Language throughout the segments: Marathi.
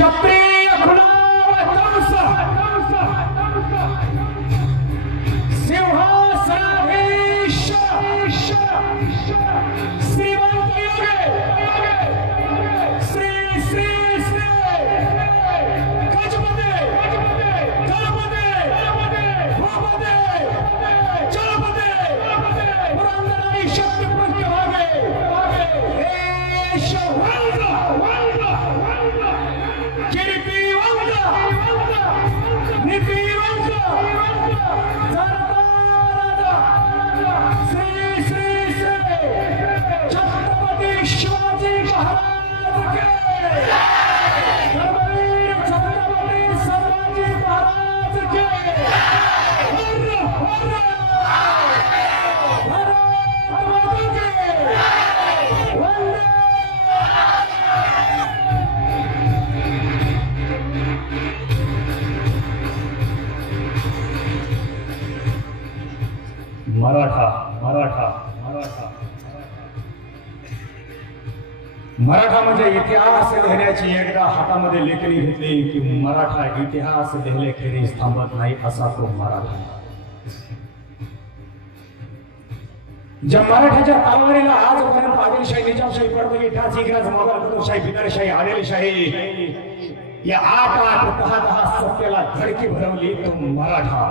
क्षत्रिय कुलावतंस सिंहासनाधीश श्रीमंत योगे श्री श्री श्री गजपते गणपते भूपते जलपते पुरंदराई शक्ति प्रत्यभागे देश श्री श्री श्री छत्रपति शिवाजी महाराज के छत्रपति संभाजी महाराज के मराठा मराठा मराठा मराठा म्हणजे इतिहास लिहिण्याची एकदा हातामध्ये लेखणी घेतली की मराठा इतिहास लिहिल्याखेरीज थांबत नाही असा तो मराठा. ज्या मराठ्याच्या कारभारीला आजपर्यंत आदिलशाही निजामशाही पडवली टाच इंग्रज मोगल कुतुबशाही बिदरशाही आदिलशाही या 8-8 10-10 सत्तेला धडकी भरवली तो मराठा.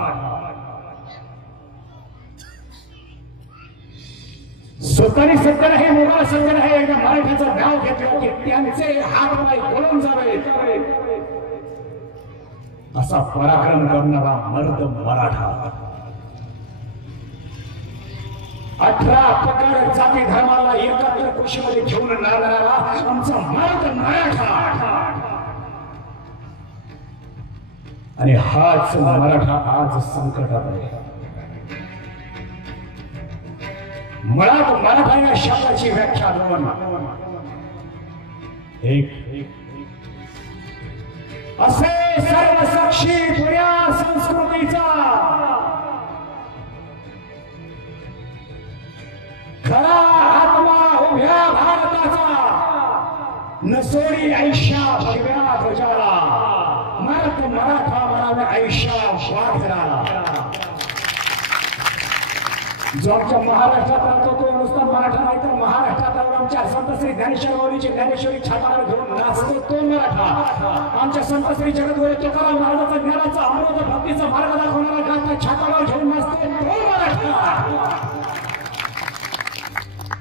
स्वतःने सत्य नाही मोगल सत्य नाही एकदा मराठ्याचं नाव घेतलं की त्यांचे हात पाय गळून जावे असा पराक्रम करणारा मर्द मराठा. 18 पकड जाती धर्माला एकत्र कृषीमध्ये घेऊन नांदणारा आमचा मर्द मराठा. आणि हाच मराठा आज संकटात आहे. मुळात मराठा या शब्दाची व्याख्या दोन. एक असे सर्वसाक्षी पुण्या संस्कृतीचा खरा आत्मा उभ्या भारताचा नसोडी आयुष्या भगव्या ध्वजाला मराठ मराठा म्हणावे आयुष्या वाजला. जो आमच्या महाराष्ट्रात राहतो तो नुसता मराठा नाही तर महाराष्ट्रात आमच्या संत श्री ज्ञानेश्वर माऊलीची ज्ञानेश्वरी छातावर घेऊन नाचतो तो मराठा. आमच्या संत श्री जगद्गुरू तुकाराम महाराजांचा ज्ञानाचा अमृत भक्तीचा मार्ग दाखवणारा गाथा छातावर घेऊन नाचतो तो मराठा.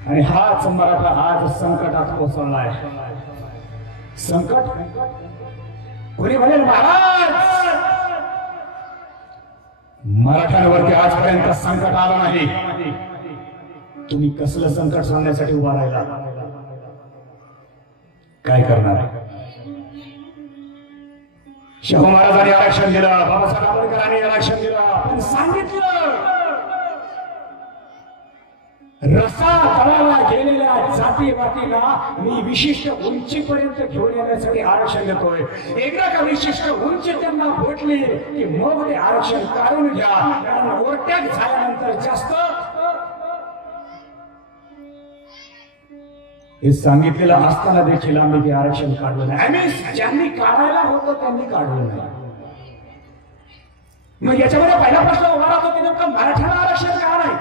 आणि हाच मराठा आज संकटात कोसळलाय. संकट कोणी म्हणेल महाराज मराठ्यांवरती आजपर्यंत संकट आलं नाही. तुम्ही कसलं संकट सांगण्यासाठी उभा राहिला? काय करणार? शाहू महाराजांनी आरक्षण दिलं, बाबासाहेब आंबेडकरांनी आरक्षण दिलं, पण सांगितलं रसा तळाला गेलेल्या जातीवातीला मी विशिष्ट उंचीपर्यंत घेऊन येण्यासाठी आरक्षण देतोय. एकदा का विशिष्ट उंची त्यांना भेटली की मग ते आरक्षण काढून घ्या. कारण ओरट्यात झाल्यानंतर जास्त हे सांगितलेलं असताना देखील आम्ही ते आरक्षण काढलं नाही. आम्ही ज्यांनी काढायला होतं त्यांनी काढलं नाही. मग याच्यामध्ये पहिला प्रश्न उभा राहतो की नेमकं मराठ्याला आरक्षण का नाही?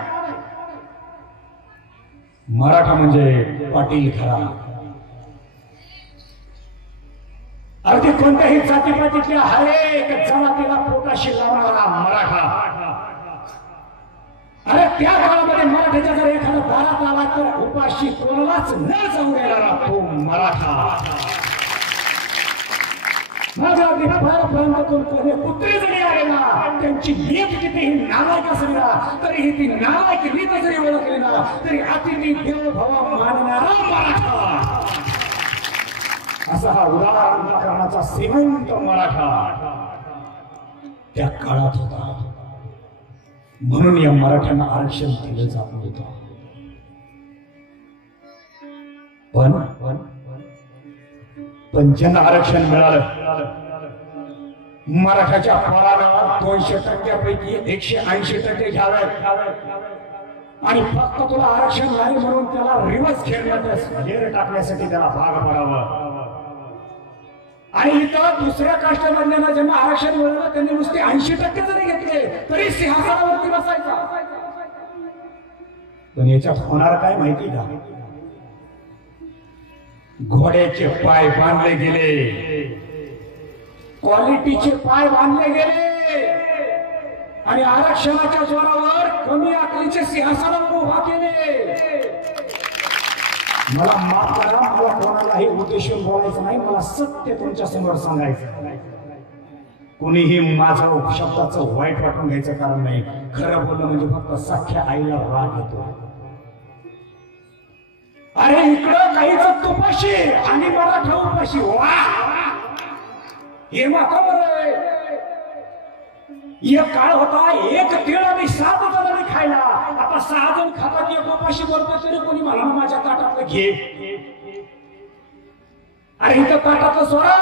मराठा म्हणजे पाटील खरा. अगदी कोणत्याही जातीपातीतल्या हरेक जमातीला पोटाशी लावणारा मराठा. अरे त्या काळामध्ये मराठ्याच्या जर एखादा दारात आला तर उपाशी कोणालाच न जाऊ देणारा तो मराठा. माझ्या अगदी प्रांतातून कधी कुत्री जरी आले ना त्यांची नीत कितीही नालायक असली ना तरीही ती नालायक नीत जरी ओळखली ना तरी अतिथी देवभाव मानणारा मराठा. असा हा उदार अंतःकरणाचा श्रीमंत मराठा त्या काळात होता. म्हणून या मराठ्यांना आरक्षण दिलं जात होतं. पण ज्यांना आरक्षण मिळालं मराठाच्या फळाला 200% 180% घ्यावे आणि फक्त तुला आरक्षण नाही म्हणून त्याला रिवर्स खेळण्यात टाकण्यासाठी त्याला भाग पडावं. आणि इथं दुसऱ्या काष्टमधल्या ज्यांना आरक्षण मिळालं त्यांनी नुसते 80% जरी घेतले तरी सिंहासनावरती बसायचा. पण याच्यात होणार काय माहिती का? घोड्याचे पाय बांधले गेले, क्वालिटीचे पाय बांधले गेले आणि आरक्षणाच्या जोरावर कमी आकलीचे सिंहासनावर उभा केले. मला माफ करा, मला कोणालाही उद्देशून बोलायचं नाही, मला सत्य तुमच्या समोर सांगायचं. कोणीही माझं शब्दाचं वाईट वाटून घ्यायचं कारण नाही. खरं बोलणं म्हणजे फक्त सख्या आईला राग येतो. अरे इकडं काहीच तुपाशी आणि मराठा उपाशी. वा हे माका बरं. एक काळ होता एक तीळ आणि 7 जणांनी खायला. आता 6 जण खातात, एक उपाशी बोलतो तरी कोणी मला माझ्या ताटातलं घे. अरे इथं ताटातलं सोडा.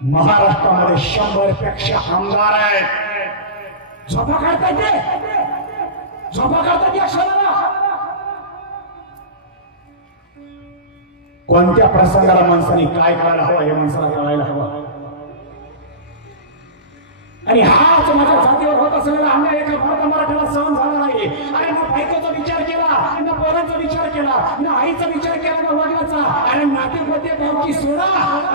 महाराष्ट्रामध्ये 100 पेक्षा आमदार आहेत. झोपा काढतात ते, झोपा काढतात या क्षणाला. कोणत्या प्रसंगाला माणसाने काय करायला हवं हे माणसाला कळायला हवं. आणि हाच माझ्या जातीवर होत असलेला अन्याय एका भारत मराठ्याला सहन झाला नाही. अरे ना बायकोचा विचार केला, ना पोरांचा विचार केला, ना आईचा विचार केला, ना वडिलाचा. अरे नातेपुते भाऊची सोडा.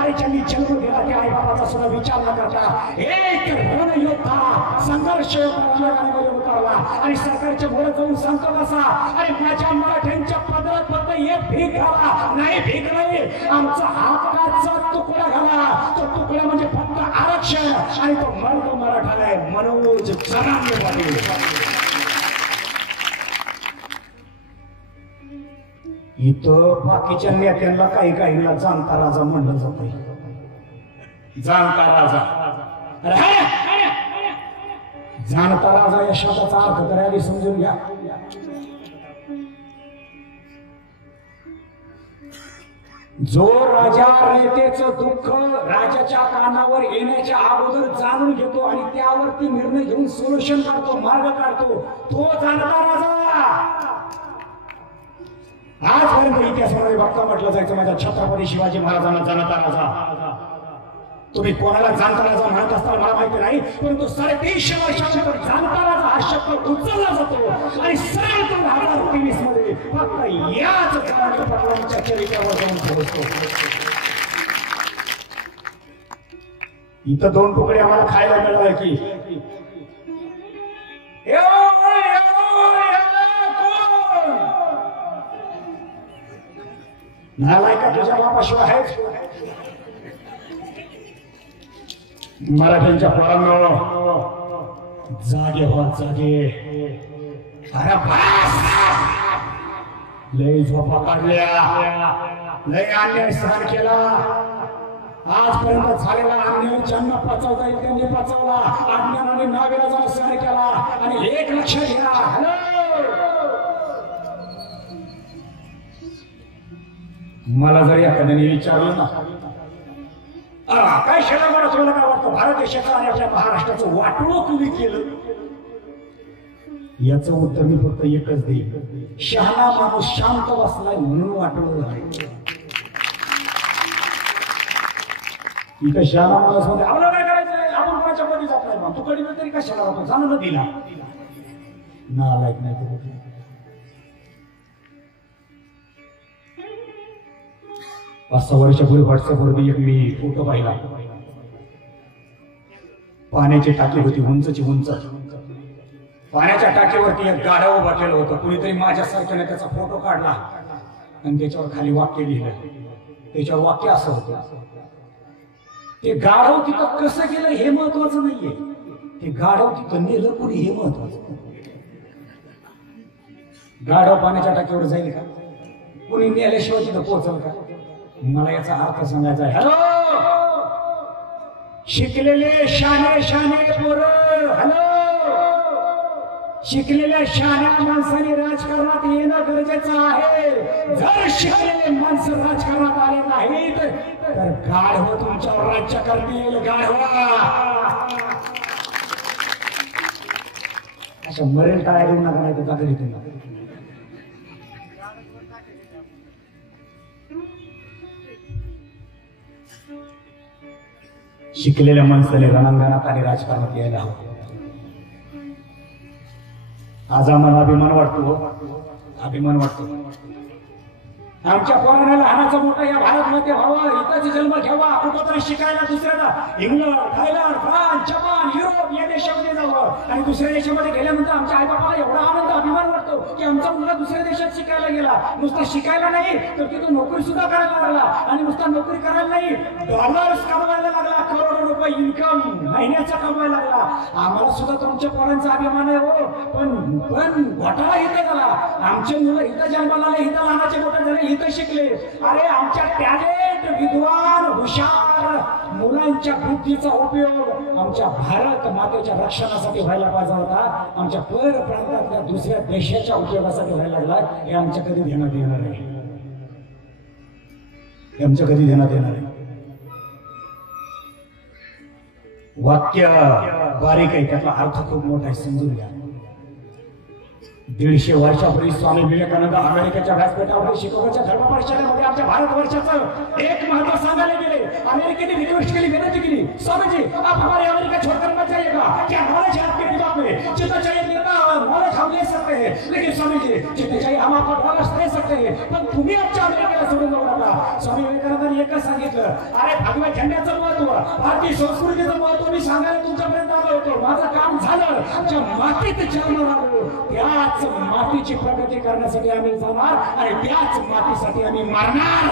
अरे ज्यांनी जन्म दिला त्या आई बाबाचा सुद्धा विचार न करता एक रणयोद्धा संघर्ष रणांगणामध्ये उतरला आणि सरकारच्या पुढे जाऊन सांगतो कसा, अरे माझ्या मराठ्यांच्या पदरात फक्त एक भीक घाला. नाही भीक नाही, आमचा हक्काचा तुकडा घाला. तो तुकडा म्हणजे फक्त आरक्षण. आणि तो मर्द मराठा आहे, मनोज जरांगे पाटील. इथं बाकीच्या नेत्यांना काही काहीला जाणता राजा म्हणलं जातंय. जाणता राजा, जाणता राजा या शब्दाचा अर्थ तर आधी समजून घ्या. जो राजा रयतेचं दुःख राजाच्या कानावर येण्याच्या अगोदर जाणून घेतो आणि त्यावरती निर्णय घेऊन सोल्युशन काढतो, मार्ग काढतो, तो जाणता राजा. आजपर्यंत इतिहासामध्ये बघता म्हटलं जायचं माझ्या छत्रपती शिवाजी महाराजांना जाणता राजा. तुम्ही कोणाला जाणता राजा म्हणत असताना मला माहिती नाही, परंतु 350 वर्षानंतर जाणता राजा हा शब्द उचलला जातो आणि सरळ 2023 मध्ये फक्त याच जाणता पाटलांच्या चरित्रावर जाऊन पोहोचतो. इथं 2 तुकडे आम्हाला खायला मिळाले की नालायका तुझ्या बापाशिवाय आहेच. मराठ्यांच्या पोरांनो जागे व्हा, जागे. अरे बास, लय झोपा काढल्या, लय अन्याय सहन केला. आजपर्यंत झालेला अन्याय ज्यांना पचवता येईल त्यांनी पचवला, अज्ञानाने नाविलाजाने सहन केला. आणि एक लक्षात घ्या, मला जरी एखाद्याने विचारलं ना काय शेणामारा तुला काय वाटतं भारत देशाचं आणि आपल्या महाराष्ट्राचं वाटोळं तुम्ही केलं, याचं उत्तर मी फक्त एकच देईन. शहाणा माणूस शांत बसलाय म्हणून वाटोळं झालंय. इथं शहाणा माणूस मध्ये आपल्याला काय करायचंय, आपण कोणाच्या मध्ये जात नाही. तू कडे तरी कशाला जातो, जाणं दिला नालायक नाही तो. 5-6 वर्षापूर्वी व्हॉट्सअपवरती एक मी फोटो पाहिला. पाण्याची टाकी होती, उंचची उंच. पाण्याच्या टाकीवरती एक गाढव उभा केलं होतं. कुणीतरी माझ्यासारख्याने त्याचा फोटो काढला आणि त्याच्यावर खाली वाक्य लिहिलं. त्याच्यावर वाक्य असं होतं, ते गाढव तिथं कसं गेलं हे महत्वाचं नाहीये, ते गाढव तिथं नेलं कुणी हे महत्वाचं. गाढव पाण्याच्या टाकीवर जाईल का, कुणी नेल्याशिवाय तिथं पोहोचल का? मला याचा अर्थ सांगायचा आहे. हॅलो शिकलेले शाने शाने पोरं, हॅलो शिकलेल्या शहाण्या माणसाने राजकारणात येणं गरजेचं आहे. जर शिकलेले माणसं राजकारणात आले नाहीत तर गाढव तुमच्यावर राज्य करतील. गाढवा अशा मरेल टाळ्या घेऊन नका, नाही तर जागरी तुम्ही. शिकलेल्या माणसाने रणांगणात आणि राजकारणात यायला हवं. आज आम्हाला अभिमान वाटतो. आमच्या पोरांना लहानाचा मोठा या भारतमध्ये व्हावा, इथंच जन्म घ्यावा, कुठंतरी शिकायला दुसऱ्याला England, Thailand, France, Japan, Europe या देशामध्ये जावं आणि दुसऱ्या देशामध्ये गेल्यानंतर आमच्या आईबापाला एवढा आनंद अभिमान वाटतो की आमचा मुलगा दुसऱ्या देशात शिकायला गेला. नुसतं शिकायला नाही तर तिथं नोकरी सुद्धा करायला लागला आणि नुसता नोकरी करायला नाही, डॉलर्स कमवायला लागला, करोडो रुपये इन्कम महिन्याचा कमवायला लागला. आम्हाला सुद्धा तुमच्या पोरांचा अभिमान आहे हो, पण घोटाळा इथे झाला. आमचे मुलं इथं जन्माला आले, इथं लहानाचे मोठे झाले, इथं शिकले. अरे आमच्या टॅलेंट, विद्वान, हुशार मुलांच्या बुद्धीचा उपयोग आमच्या भारत मातेच्या रक्षणासाठी व्हायला पाहिजे होता. आमच्या पर प्रांतातल्या दुसऱ्या देशाच्या उपयोगासाठी व्हायला लागला. हे आमच्या कधी ध्यानात येणार नाही. वाक्य बारीक आहे, त्यातला अर्थ खूप मोठा आहे, समजून घ्या. 150 वर्षापूर्वी स्वामी विवेकानंद अमेरिकेच्या व्यासपीठावर शिकवण्याच्या धर्म परिषदेमध्ये आमच्या भारतवर्षाचं एक महत्व सांगायला गेले. अमेरिकेने रिक्वेस्ट केली, विनंती केली, स्वामीजी आप हमारे अमेरिका छोड़कर मत जाइएगा, क्या नॉलेज है आपके दिमाग में? जितना चाहिए नॉलेज हम ले सकते हैं, लेकिन स्वामीजी जितने चाहिए हम आपको नॉलेज दे सकते हैं, पण तुम्ही आमच्या अमेरिकेला सोडून जाऊ नका. स्वामी विवेकानंदांनी एकच सांगितलं, अरे भगव्या झेंड्याचं महत्व, भारतीय संस्कृतीचं महत्व मी सांगायला तुमच्यापर्यंत आलो होतो. माझं काम झालं. ज्या मातीत जन्म आलो त्याच मातीची प्रगती करण्यासाठी आम्ही जाणार आणि त्याच मातीसाठी आम्ही मरणार.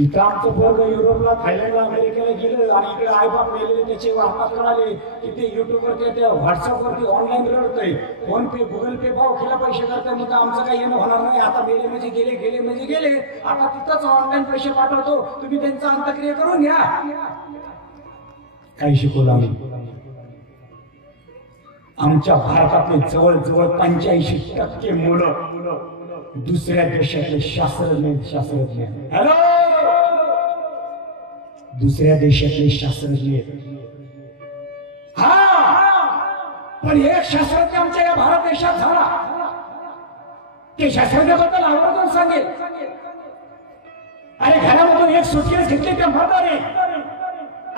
इथं आमचं वर्ग युरोपला, थायलंडला, अमेरिकेला गेलं आणि इकडे आईबाप मेलेले त्याचे वार्ता कळाले की ते युट्यूबवरती, त्या व्हॉट्सअपवरती ऑनलाईन रडतंय, फोन पे, गुगल पे भाव केला पैसे करताय. मग आमचं काही येणं होणार नाही. आता मेले म्हणजे गेले. आता तिथंच ऑनलाईन पैसे पाठवतो, तुम्ही त्यांचा अंत्यक्रिया करून घ्या. काही शिकवलं आम्ही. आमच्या भारतातले जवळजवळ 85% मुलं दुसऱ्या देशातले शास्त्रज्ञ. हॅलो, दुसऱ्या देशातले शास्त्रज्ञ. पण एक शास्त्रज्ञ आमच्या या भारत देशात झाला. ते शास्त्रज्ञाबद्दल आवर्जून सांगेल. अरे घरामधून एक सुटकेस घेतली त्या म्हातारे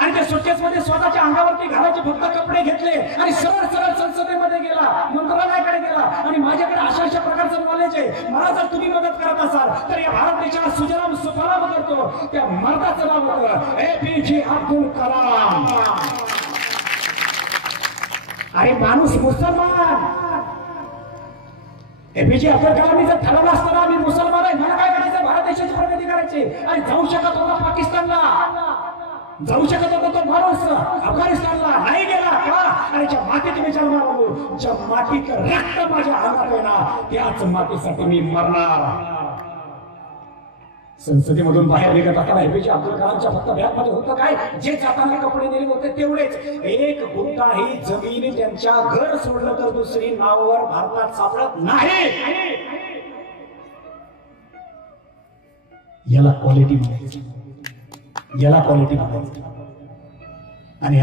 आणि त्या सुटकेसमध्ये स्वतःच्या अंगावरती घालायचे फक्त कपडे घेतले आणि सरळ संसदेमध्ये गेला, मंत्रालयाकडे गेला. आणि माझ्याकडे अशा प्रकारचं नॉलेज आहे, मला जर तुम्ही मदत करत असाल तर या भारत देशाला सुजलाम सुफलाम करतो. त्या मर्दाचं नाव होतं APJ अब्दुल कलाम. अरे माणूस मुसलमान. APJ अब्दुल कलामनी जर ठरवलं असतं ना मी मुसलमान आहे, मला काय करायचं, भारत देशाची प्रगती करायची, आणि जाऊ शकत होता पाकिस्तानला, जाऊ शकत होता तो माणूस अफगाणिस्तानला, नाही गेला का? आणि ज्या मातीत मी जन्माला आलो, ज्या मातीत रक्त माझ्या अंगात आहे ना, त्याच मातीसाठी मी मरणार. संसदेमधून बाहेर निघत असताना APJ अब्दुल कलामच्या फक्त बॅगमध्ये होतं काय, जे जाताना कपडे नेले होते तेवढेच. एक गुंठाही जमीन त्यांच्या घर सोडलं तर दुसरी नावावर भारतात सापडत नाही. याला क्वालिटी म्हणायची. आणि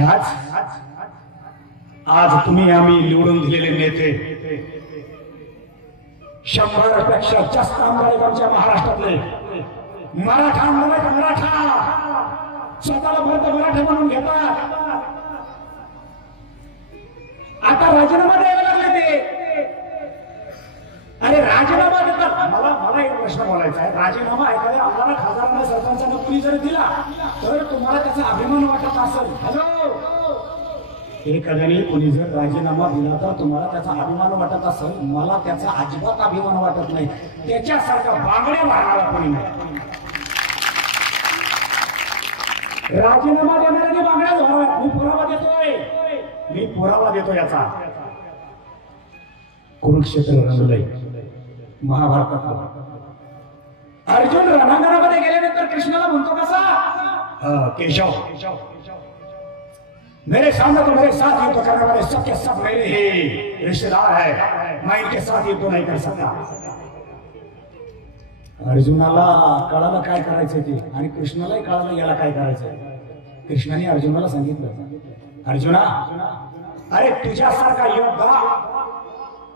आज तुम्ही आम्ही निवडून दिलेले नेते 100 पेक्षा जास्त आमदार आमच्या महाराष्ट्रातले. मराठा स्वतःला भरत मराठा म्हणून घेतात. आता राजीनामा द्यायला लागले ते. अरे राजीनामा देतात. मला एक प्रश्न बोलायचा आहे, राजीनामा एखाद्या आमदार, खासदारांना, सरपंचांना कुणी जर दिला तर तुम्हाला त्याचा अभिमान वाटत असेल? हॅलो, एखाद्याने कुणी जर राजीनामा दिला तर तुम्हाला त्याचा अभिमान वाटत असेल? मला त्याचा अजिबात अभिमान वाटत नाही. त्याच्यासारखा बांगड्या मारणारा कोणी नाही. राजीनामा देणाऱ्याने बांगड्या धराव्यात. मी पुरावा देतो याचा. कुरुक्षेत्र रंगलंय महाभारतात. अर्जुन रणांगणामध्ये गेल्यानंतर कृष्णाला म्हणतो कसा, केशव मेरे सामने तो मेरे साथ युद्ध करने वाले सबके सब मेरे ही रिश्तेदार है, मैं इनके साथ युद्ध नहीं कर सकता. अर्जुनाला कळालं काय करायचंय ते, आणि कृष्णालाही कळालं याला काय करायचंय. कृष्णाने अर्जुनाला सांगितलं, अर्जुना अरे तुझ्यासारखा योद्धा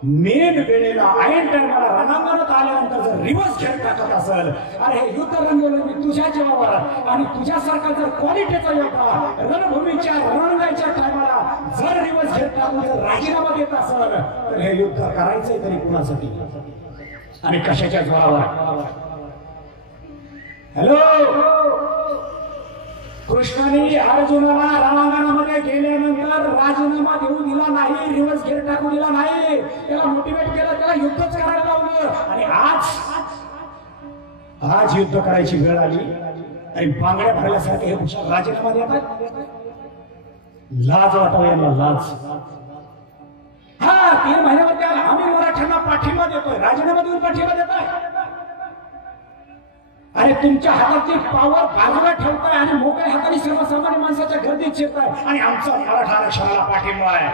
मेन वेळेला ऐन टायमाला रणांगणात आल्यानंतर जर रिव्हर्स खेळ टाकत असेल, अरे हे युद्ध रंगवलं मी तुझ्या जीवावर, आणि तुझ्यासारखा जर क्वालिटीचा योद्धा रणभूमीच्या रणांगणाच्या टायमाला जर रिव्हर्स खेळ टाकून जर राजीनामा देत असेल, तर हे युद्ध करायचंय तरी कुणासाठी आणि कशाच्या जोरावर? हॅलो, कृष्णाने अर्जुनाला रणांगणामध्ये गेल्यानंतर राजीनामा देऊ दिला नाही, रिव्हर्स गेअर टाकू दिला नाही, त्याला मोटिवेट केलं, त्याला युद्धच करायला लावलं. आणि आज युद्ध करायची वेळ आली आणि बांगड्या भरल्यासारखे हे हुशार राजीनामा देतात. लाज वाटावं यांना, लाज. हा 3 महिन्यामध्ये आम्ही मराठ्यांना पाठिंबा देतोय, राजीनामा देऊन पाठिंबा देतोय. अरे तुमच्या हाताची पावर बाजूला ठेवताय आणि मोकळ्या हाताने सर्वसामान्य माणसाच्या गर्दीत शिरताय आणि आमचा मराठा आरक्षणाला पाठिंबा आहे.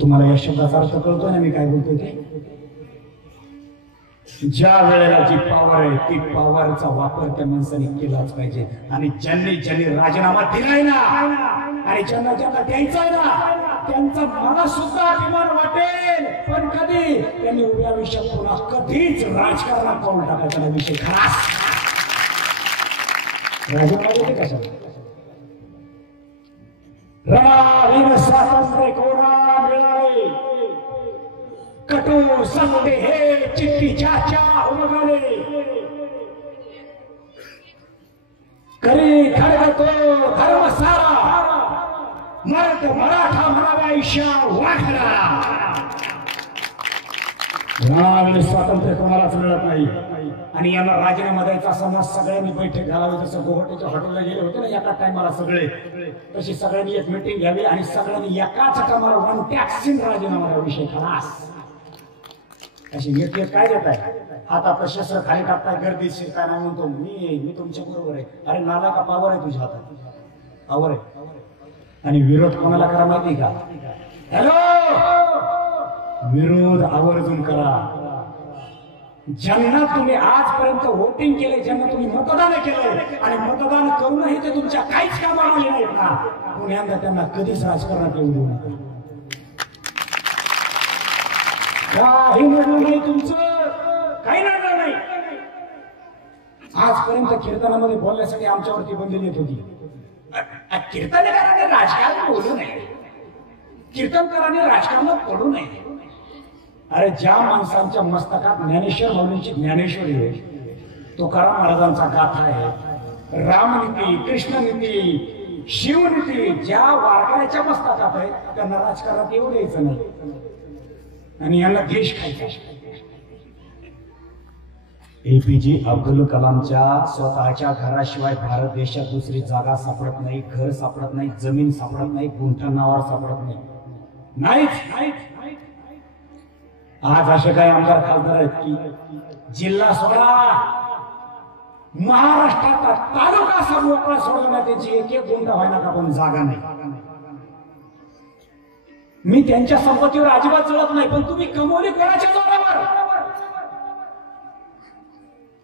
तुम्हाला या शब्दाचा अर्थ कळतोय ना मी काय बोलतोय ते? ज्या वेळेला जी पॉवर आहे ती पॉवरचा वापर त्या माणसाने केलाच पाहिजे. आणि ज्यांनी राजीनामा दिलाय ना आणि ज्यांना द्यायचा आहे ना, त्यांचा मला सुद्धा अभिमान वाटेल, पण कधी त्यांनी उभ्या आयुष्यात पुन्हा कधीच राजकारणात पाऊल टाकायचा विषय खास. राजीनामा देते कशा? रणवीर स्वातंत्र्य कोणा मिळाले, कटू सत्य हे चिठ्ठीच्या उमगले, करी खरग तो धर्म सारा, मर्द मराठा म्हणावे आयुष्या वाढला. रणवीर स्वातंत्र्य कोणालाच मिळत नाही. आणि यांना राजीनामा द्यायचा असताना सगळ्यांनी बैठक घालावी. जसं गोहटेच्या हॉटेलला गेले होते ना एका टायमाला सगळे, तशी सगळ्यांनी एक मीटिंग घ्यावी आणि सगळ्यांनी एकाच टायमाला वन टॅक्सिन राजीनामा विषय खलास. अशी एक काय देत आहे? हातात शस्त्र खाली टाकताय, गर्दीत शिरताय ना म्हणतो मी तुमच्या बरोबर आहे. अरे नाला का पावर आहे तुझ्या हातात? पावर आहे. आणि विरोध कोणाला करा माहिती का? हॅलो, विरोध आवर्जून करा. ज्यांना तुम्ही आजपर्यंत वोटिंग केले, ज्यांना तुम्ही मतदान केले आणि मतदान करूनही ते तुमच्या काहीच कामाला आले नाहीत ना, पुण्यांदा त्यांना कधीच राजकारणात येऊ देऊ नका. काही नडलं नाही तुमचं, काही नडलं नाही. आजपर्यंत कीर्तनामध्ये बोलण्यासाठी आमच्यावरती बंदी येत होती. कीर्तनकाराने राजकारण बोलू नये, कीर्तनकाराने राजकारणात पडू नये. अरे ज्या माणसांच्या मस्तकात ज्ञानेश्वर माऊलींची ज्ञानेश्वरी आहे, तुकाराम महाराजांचा गाथा आहे, रामनीती, कृष्णनीती, शिवनीती, ज्या वारकऱ्याच्या मस्तकात आहे त्यांना राजकारणात येऊ द्यायचं नाही आणि यांना देश खायचा. एपीजे अब्दुल कलामच्या स्वतःच्या घराशिवाय भारत देशात दुसरी जागा सापडत नाही, घर सापडत नाही, जमीन सापडत नाही, गुंठणावर सापडत नाही. आज असे काही आमदार खासदार आहेत की जिल्हा सोडा, महाराष्ट्राचा तालुका मोकळा सोडवण्यात त्यांची एक गुंठा व्हायला का पण जागा नाही. मी त्यांच्या संपत्तीवर अजिबात चढत नाही, पण तुम्ही कमवली कोणाच्या जोरावर?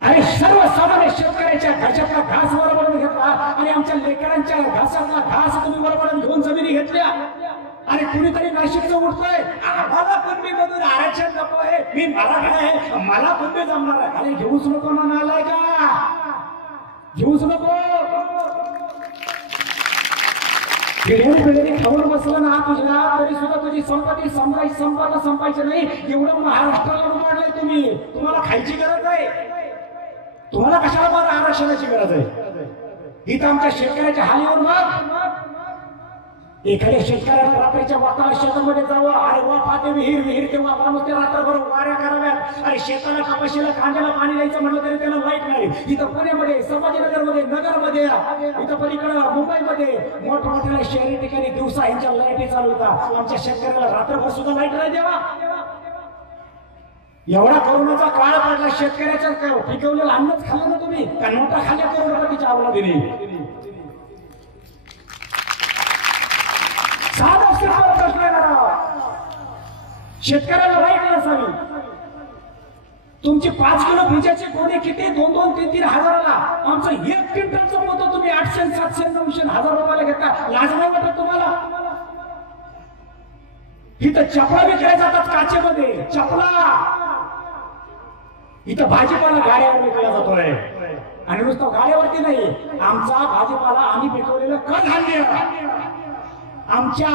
अरे सर्वसामान्य शेतकऱ्याच्या घशातला घास बरोबर घेतला आणि आमच्या लेकरांच्या घासातला घास तुम्ही बरोबर घेऊन जमिनी घेतल्या. आणि कुणीतरी नाशिकचं उठतोय, आम्हाला कुणबी मधून आरक्षण नको आहे, मी मराठा आहे, मला कुणबी जमणार आहे. अरे घेऊच नको ना, नालाय का? घेऊच नको. पिढ्याने खाऊन बसलं ना तुझ्या, तरी सुद्धा तुझी संपत्ती संपायची नाही. एवढं महाराष्ट्राला उभारलंय तुम्ही, तुम्हाला खायची गरज आहे. तुम्हाला कशाला बरं आरक्षणाची गरज आहे? इथं आमच्या शेतकऱ्याच्या हालीवर मग एखाद्या शेतकऱ्याला रात्रीच्या वातावरण शेतामध्ये जावं, अरे वा पाहते विहीर ते वापरा नुसते रात्रभर वाऱ्या कराव्यात. अरे शेताला कपाशीला कांद्याला पाणी द्यायचं म्हटलं तरी त्याला लाईट नाही. इथं पुण्यामध्ये, संभाजीनगरमध्ये, नगरमध्ये, इथं पलीकडं मुंबईमध्ये मोठमोठ्या शहरी ठिकाणी दिवसा यांच्या लाईटी चालू होतात. आमच्या शेतकऱ्याला रात्रभर सुद्धा लाईट नाही द्यावा. एवढा कोरोनाचा काळ पडला, शेतकऱ्याच्या पिकवलेलं अन्नच खाल्लं ना तुम्ही का नोटा खाल्ल्या करोडपतीच्या अवलादीने? साधा प्रश्न आहे, शेतकऱ्याला लाईट नसावी. तुमची 5 किलो बीजाचे गोणे किती? 2-2, 3-3 हजाराला. आमचं 1 क्विंटलचं मत तुम्ही 800, 700, 900, 1000 रुपयाला घेता. लाज नाही वाटत तुम्हाला? इथं चपला विकल्या जातात काचेमध्ये, चपला. इथं भाजीपाला गाड्यावर विकला जातोय. आणि नुसतं गाड्यावरती नाही, आमचा भाजीपाला आम्ही पिकवलेलं कडधान्य, आमच्या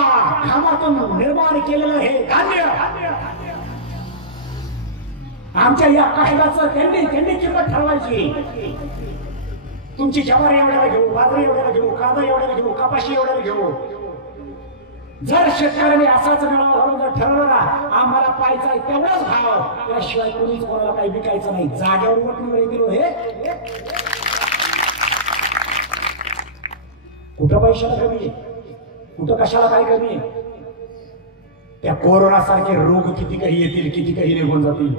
घामातून निर्माण केलेलं हे धान्य, आमच्या या कष्टाचं त्यांनी किंमत ठरवायची. तुमची ज्वारी एवढ्याला घेऊ, बाजरी एवढ्याला घेऊ, कांदा एवढ्याला घेऊ, कपाशी एवढ्याला घेऊ. जर शेतकऱ्यांनी असाच मेळावा घालून जर ठरवलं ना, आम्हाला पाहायचा तेवढाच भाव, त्याशिवाय कोणीच कोणाला काही विकायचं नाही. जागेवर उठून गेलो हे कुठं पैशाला कमी, कुठं कशाला काही कमी. त्या कोरोना सारखे रोग किती काही येतील, किती काही निघून जातील,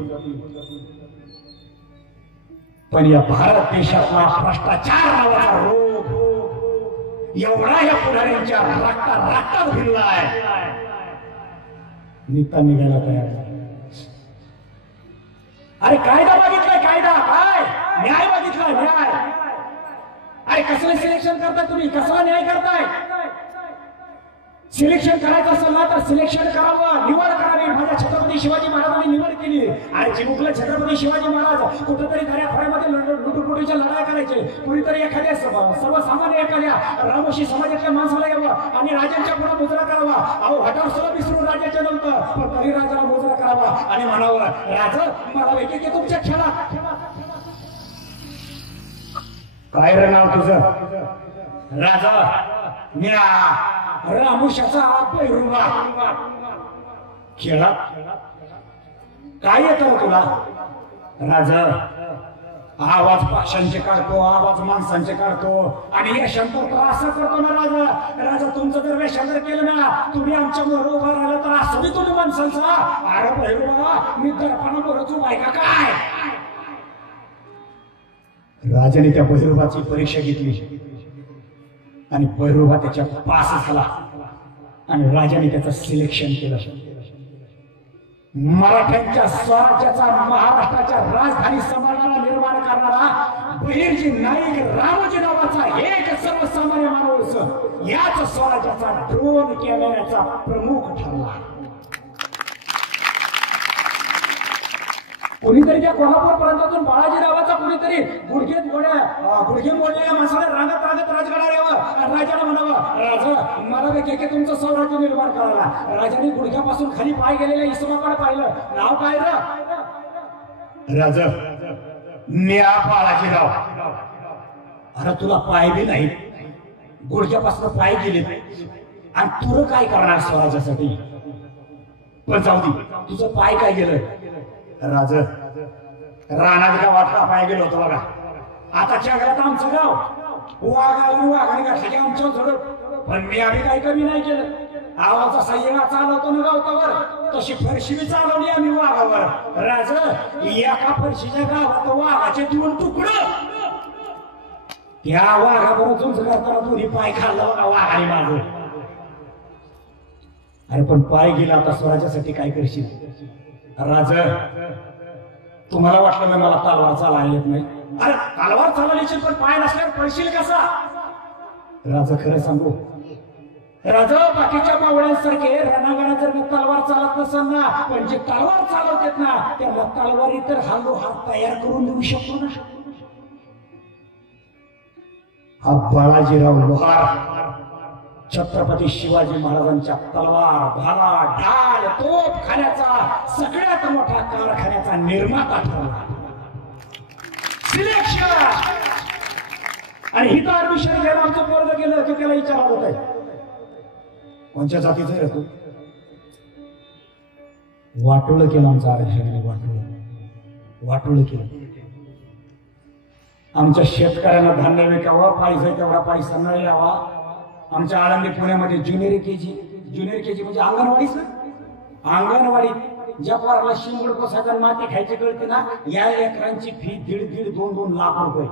पण या भारत देशातला भ्रष्टाचार नावाचा रोग एवढा या पुढाऱ्यांच्या रक्तात भिनलाय, निघता निघायला तयार. अरे कायदा मागितलाय, कायदा काय, न्याय मागितलाय, न्याय. अरे कसलं सिलेक्शन करताय तुम्ही, कसला न्याय करताय. सिलेक्शन करायचं असेल ना तर सिलेक्शन करावं, निवड करावी. माझ्या छत्रपती शिवाजी महाराजांनी निवड केली. आणि चिमुकले छत्रपती शिवाजी महाराज कुठेतरी दर्याखोऱ्यामध्ये लुटुपुटीच्या लढाई करायचे. कुणीतरी एखाद्या सर्वसामान्य एखाद्या रामोशी समाजातल्या माणसाला यावं आणि राजांच्या पुढे मुजरा करावा. अहो हटाव सगळं विसरून राजाचं नव्हतं, पण तरी राजाला मुजरा करावा आणि म्हणावं, राजा मला वेगळे की तुमच्या खेळात. काय रे नाव तुझं? राजा मीरा रामुशाचा पैरुबा. खेळात काय येतं तुला? राजा आवाज पक्ष्यांचे काढतो, आवाज माणसांचे काढतो आणि यशांतर तर असं करतो ना राजा. राजा तुमचं जर वेशांतर केलं ना, तुम्ही आमच्या मोहर उभा राहिला तर असं बी तुम्ही माणसांचा. अरे पैरुबा मी दर्पणा मोहरच उभा आहे का काय? राजाने त्या पैरुबाची परीक्षा घेतली आणि पैरुबा त्याच्या पास झाला आणि राजाने त्याचं सिलेक्शन केलं. मराठ्यांच्या स्वराज्याचा, महाराष्ट्राच्या राजधानी समाजाला निर्माण करणारा बहिर्जी नाईक रामोजी नावाचा एक सर्वसामान्य माणूस याच स्वराज्याचा ड्रोन कॅमेऱ्याचा प्रमुख ठरला. कुणीतरी त्या कोल्हापूर प्रांतातून बाळाजी नावाचा कुणीतरी गुडघे मोडलेल्या माणसाला रांगत राजगडावर यावं आणि राजाला म्हणावं, राजा मला वेगळे तुमचं स्वराज्य निर्माण करायला. राजाने गुडघ्यापासून खाली पाय गेलेल्या इसमाकडे पाहिलं. नाव काय रे? राजा म्या बाळाजीराव. अरे तुला पाय बी नाही, गुडघ्यापासून पाय गेले आणि तुला काय करणार स्वराज्यासाठी? पण जाऊ दे, तुझं पाय काय गेलं? राजा रानात गावात पाय गेलो होतो बघा. आता जंगलात आमचं गाव वाघाने घातले आमच्या झडप, पण मी आम्ही काही कमी नाही केलं. आवाचा सय्यदा चालवतो ना गावतावर, तशी फरशी बी चालवली आम्ही वाघावर. राजा एका फरशीच्या गावात वाघाचे 2 तुकडं, त्या वाघाबरोबर झुंज करताना दोन्ही पाय खाल्ला बघा वाघाने माझं. अरे पण पाय गेला, आता स्वराज्यासाठी काय करशील? राजा तुम्हाला वाटलं मला तलवार चालवता येत नाही. अरे तलवार चालवली पण पाय नसल्यावर पळशील कसा? राजा खरं सांगू, राजा बाकीच्या मावळ्यांसारखे रणांगणात जर मी तलवार चालत नसेल ना, पण जे तलवार चालवतात ना त्याला तलवारी तर हालो हात तयार करून देऊ शकतो ना. हा बाळाजीराव लोहार छत्रपती शिवाजी महाराजांच्या तलवार, भाला, ढाल, तोप खाण्याचा सगळ्यात मोठा कारखान्याचा निर्माता ठरला. सिलेक्शन आणि हिथं ऍडमिशन घ्यायला आमचं पोरग गेलं की त्याला विचारत होत आहे, कोणत्या जातीचं आहे तू? वाटोळ केलं आमचं आरक्षणाने, वाटोळ केलं. आमच्या शेतकऱ्यांना धान्य विकावं, पाहिजे तेवढा पैसा न यावा. आमच्या आळंदी पुण्यामध्ये ज्युनियर केजी म्हणजे अंगणवाडीच ना, अंगणवाडी ज्या पोराला शिंगड पोसायचा माती खायची कळते ना, या लेकरांची फी 1.5-2 लाख रुपये.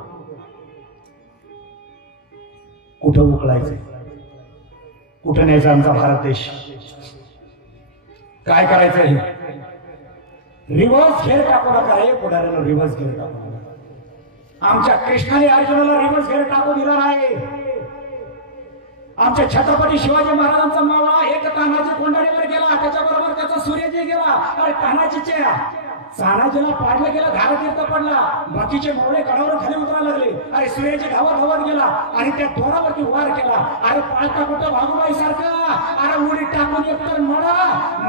कुठं उकळायचं, कुठं न्यायचा आमचा भारत देश? काय करायचं? हे रिव्हर्स घेर टाकू नका रे पुढाऱ्याला, रिव्हर्स घेर टाकू नका. आमच्या कृष्णाने अर्जुनाला रिव्हर्स घेर टाकू दिला नाही. आमच्या छत्रपती शिवाजी महाराजांचा मावळा एक तानाजी कोंढाणीवर गेला, त्याच्याबरोबर तानाजीला पाडलं गेलं, धारातीर्थ पडला, बाकीचे मावळे कडावर खाली उतरायला लागले. अरे सूर्याच्या धावत धावत गेला आणि त्या दोरावरती वार केला. अरे पाळता कुठं भागूबाई सारखा, अरे उडी टाकून एकतर मळा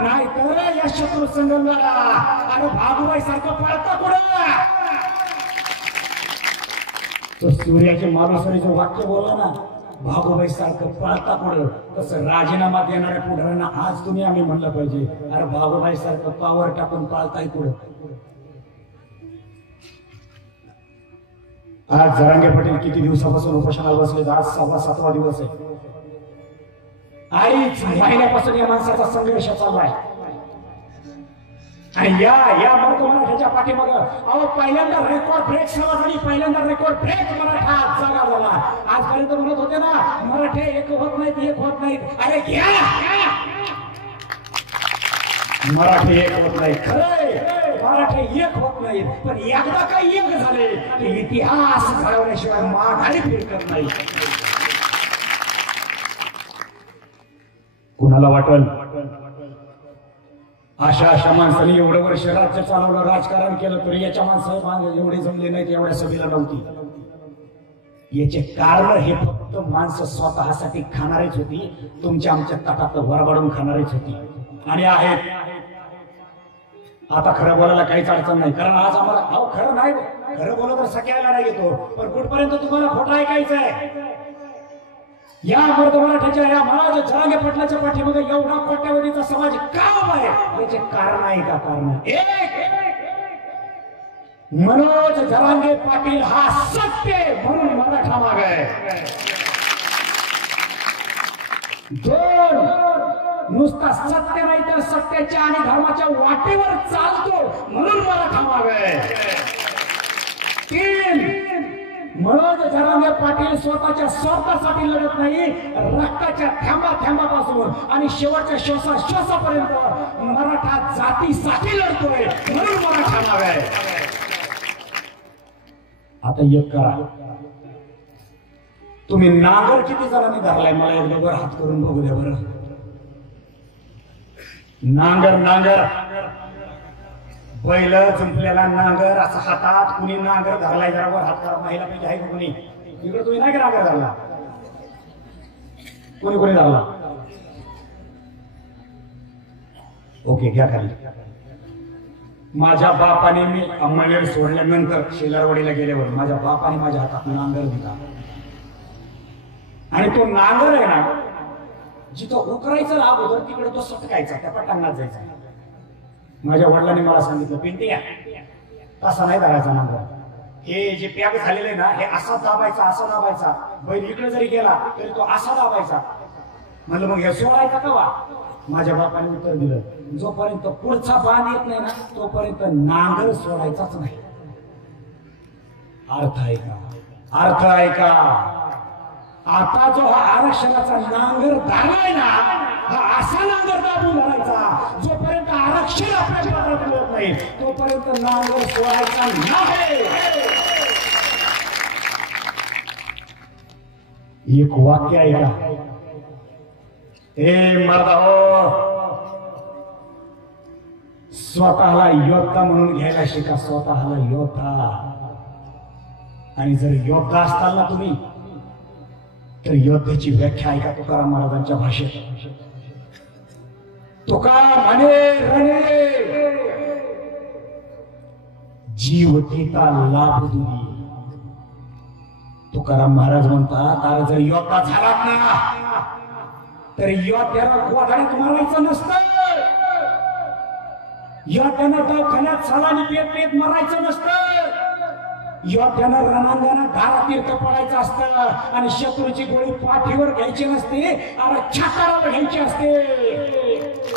नाही तर या शत्रू संघ लढा. अरे भागूबाई सारखं पाळता कुठं. तो सूर्याचे मालुसरीचं वाक्य बोलला ना, भागूबाई सारखं पळता पुढं, तसं राजीनामा देणाऱ्या पुढाऱ्यांना आज तुम्ही आम्ही म्हणलं पाहिजे, अरे भागूबाई सारखं पावर टाकून पाळताय पुढं. आज जरांगे पाटील किती दिवसापासून उपोषणाला बसले, आज 6वा दिवस आहे. 2.5 महिन्यापासून या माणसाचा संघर्ष चाललाय. आणि या मराठ्याच्या पाठीमाग अहो पहिल्यांदा रेकॉर्ड ब्रेक सभा झाली, पहिल्यांदा रेकॉर्ड ब्रेक मराठा जागा झाला. आजपर्यंत म्हणत होते ना मराठे एक होत नाहीत. अरे घ्या, मराठे एक होत नाहीत. खरंय मराठे एक होत नाहीत, पण एकदा काही एक झाले की इतिहास घडवण्याशिवाय माघारी फिरकत नाही. कुणाला वाटल अशा माणसाने एवढं वर्ष राज्य चालवलं, राजकारण केलं, तरी याच्या माणसं एवढे जमले नाहीत, एवढ्या सभेला नव्हती. याचे कारण हे फक्त माणसं स्वतःसाठी खाणारीच होती, तुमच्या आमच्या ताटात वरबाडून खाणारीच होती आणि आहेत. आता खरं बोलायला काहीच अडचण नाही, कारण आज आम्हाला अहो खरं नाही, खरं बोलत तर सख्याला नाही येतो, पण कुठपर्यंत तुम्हाला खोटं ऐकायचं आहे. या मराठ्याच्या या महाराज जरांगे पाटलाच्या पाठीमागे एवढा कोट्यावधीचा समाज का आहे, याचे कारण आहे का. कारण मनोज जरांगे पाटील हा सत्य म्हणून मराठा माग आहे. 2 नुसता सत्य नाही तर सत्याच्या आणि धर्माच्या वाटेवर चालतो म्हणून मराठा माग आहे. 3 मनोज जरांगे पाटील स्वतःच्या स्वार्थासाठी लढत नाही, रक्ताच्या थेंबापासून आणि शेवटच्या श्वासापर्यंत मराठा जातीसाठी लढतोय म्हणून मराठा नाव आहे. आता एक करा, तुम्ही नांगर किती जणांनी धरलाय मला एकदा वर हात करून बघू द्या बरं. नांगर बैल जुंपलेला नांगर असा हातात, कुणी नांगर धरलाय जरा वर हात करा. महिला पैकी आहे कुणी इकडे, तुम्ही नाही का नांगर धरला, कोणी धरला. ओके घ्या खाली. माझ्या बापाने मी अंमळनेर सोडल्यानंतर शेलारवाडीला गेल्यावर माझ्या बापाने माझ्या हातात नांगर दिला आणि तो नांगर आहे ना जिथं उकरायचं ना अगोदर तिकडे तो सटकायचा, त्या पटांगणात जायचा. माझ्या वडिलांनी मला सांगितलं, पिंट्या तसा नाही धरायचा नांगर, हे जे पॅक झालेलं आहे ना हे असा दाबायचा, बैल इकडे जरी गेला तरी तो असा दाबायचा. म्हणलं मग हे सोडायचा कवा. माझ्या बापाने उत्तर दिलं, जोपर्यंत पुढचा बाण येत नाही ना तोपर्यंत नांगर सोडायचाच नाही. अर्थ आहे का. आता जो हा आरक्षणाचा नांगर धरलाय ना, हा असा नांगर दाबून धरायचा जोपर्यंत आरक्षण आपल्या पत्रात मिळत नाही तोपर्यंत नांगर सोडायचा नाही. एक वाक्य आहे का, हे मर्दा हो, स्वतःला योद्धा म्हणून घ्यायला शिका, स्वतःला योद्धा. आणि जर योद्धा असताल ना तुम्ही तर योद्धेची व्याख्या ऐका तुकाराम महाराजांच्या भाषेत. तुकाराम म्हणे रणे जीव देता लाभ दुरी. तुकाराम महाराज म्हणतात, अरे जर योद्धा झालात ना तर योद्ध्याला गोधाडीत मारायचं नसतं, योद्ध्यानं दवाखान्यात सलानी पेट मारायचं नसतं, योद्ध्यानं रणांगणात धारातीर्थ पडायचं असतं आणि शत्रूची गोळी पाठीवर घ्यायची नसते, अरे छातारावर घ्यायची असते.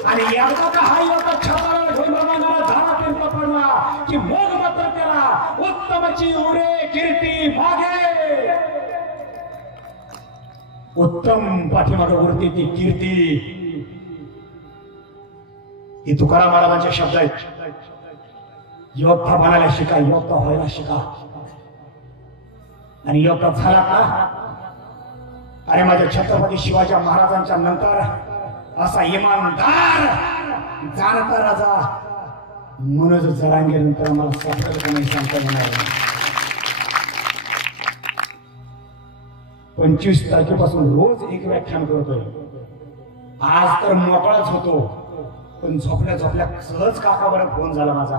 आणि एकदा का हा योद्धा छातारावर घेऊन रणांगणात धारातीर्थ पडला की मग मात्र त्याला उत्तमची उरे कीर्ती मागे. उत्तम पाठीमागे उरते ती कीर्ती. हे तुकाराम महाराजांचे शब्द आहेत. योद्धा बनायला शिका, योद्धा व्हायला शिका. आणि योद्धा झाला का, अरे माझ्या छत्रपती शिवाजी महाराजांच्या नंतर असा इमानदार जाणता राजा मनोज जरांगे नंतर मला सापडेल का नाही सांगता येणार नाही. 25 तारखेपासून रोज एक व्याख्यान करतोय. आज तर मोकळाच होतो, पण झोपल्या झोपल्या सहज काका बरं फोन झाला माझा.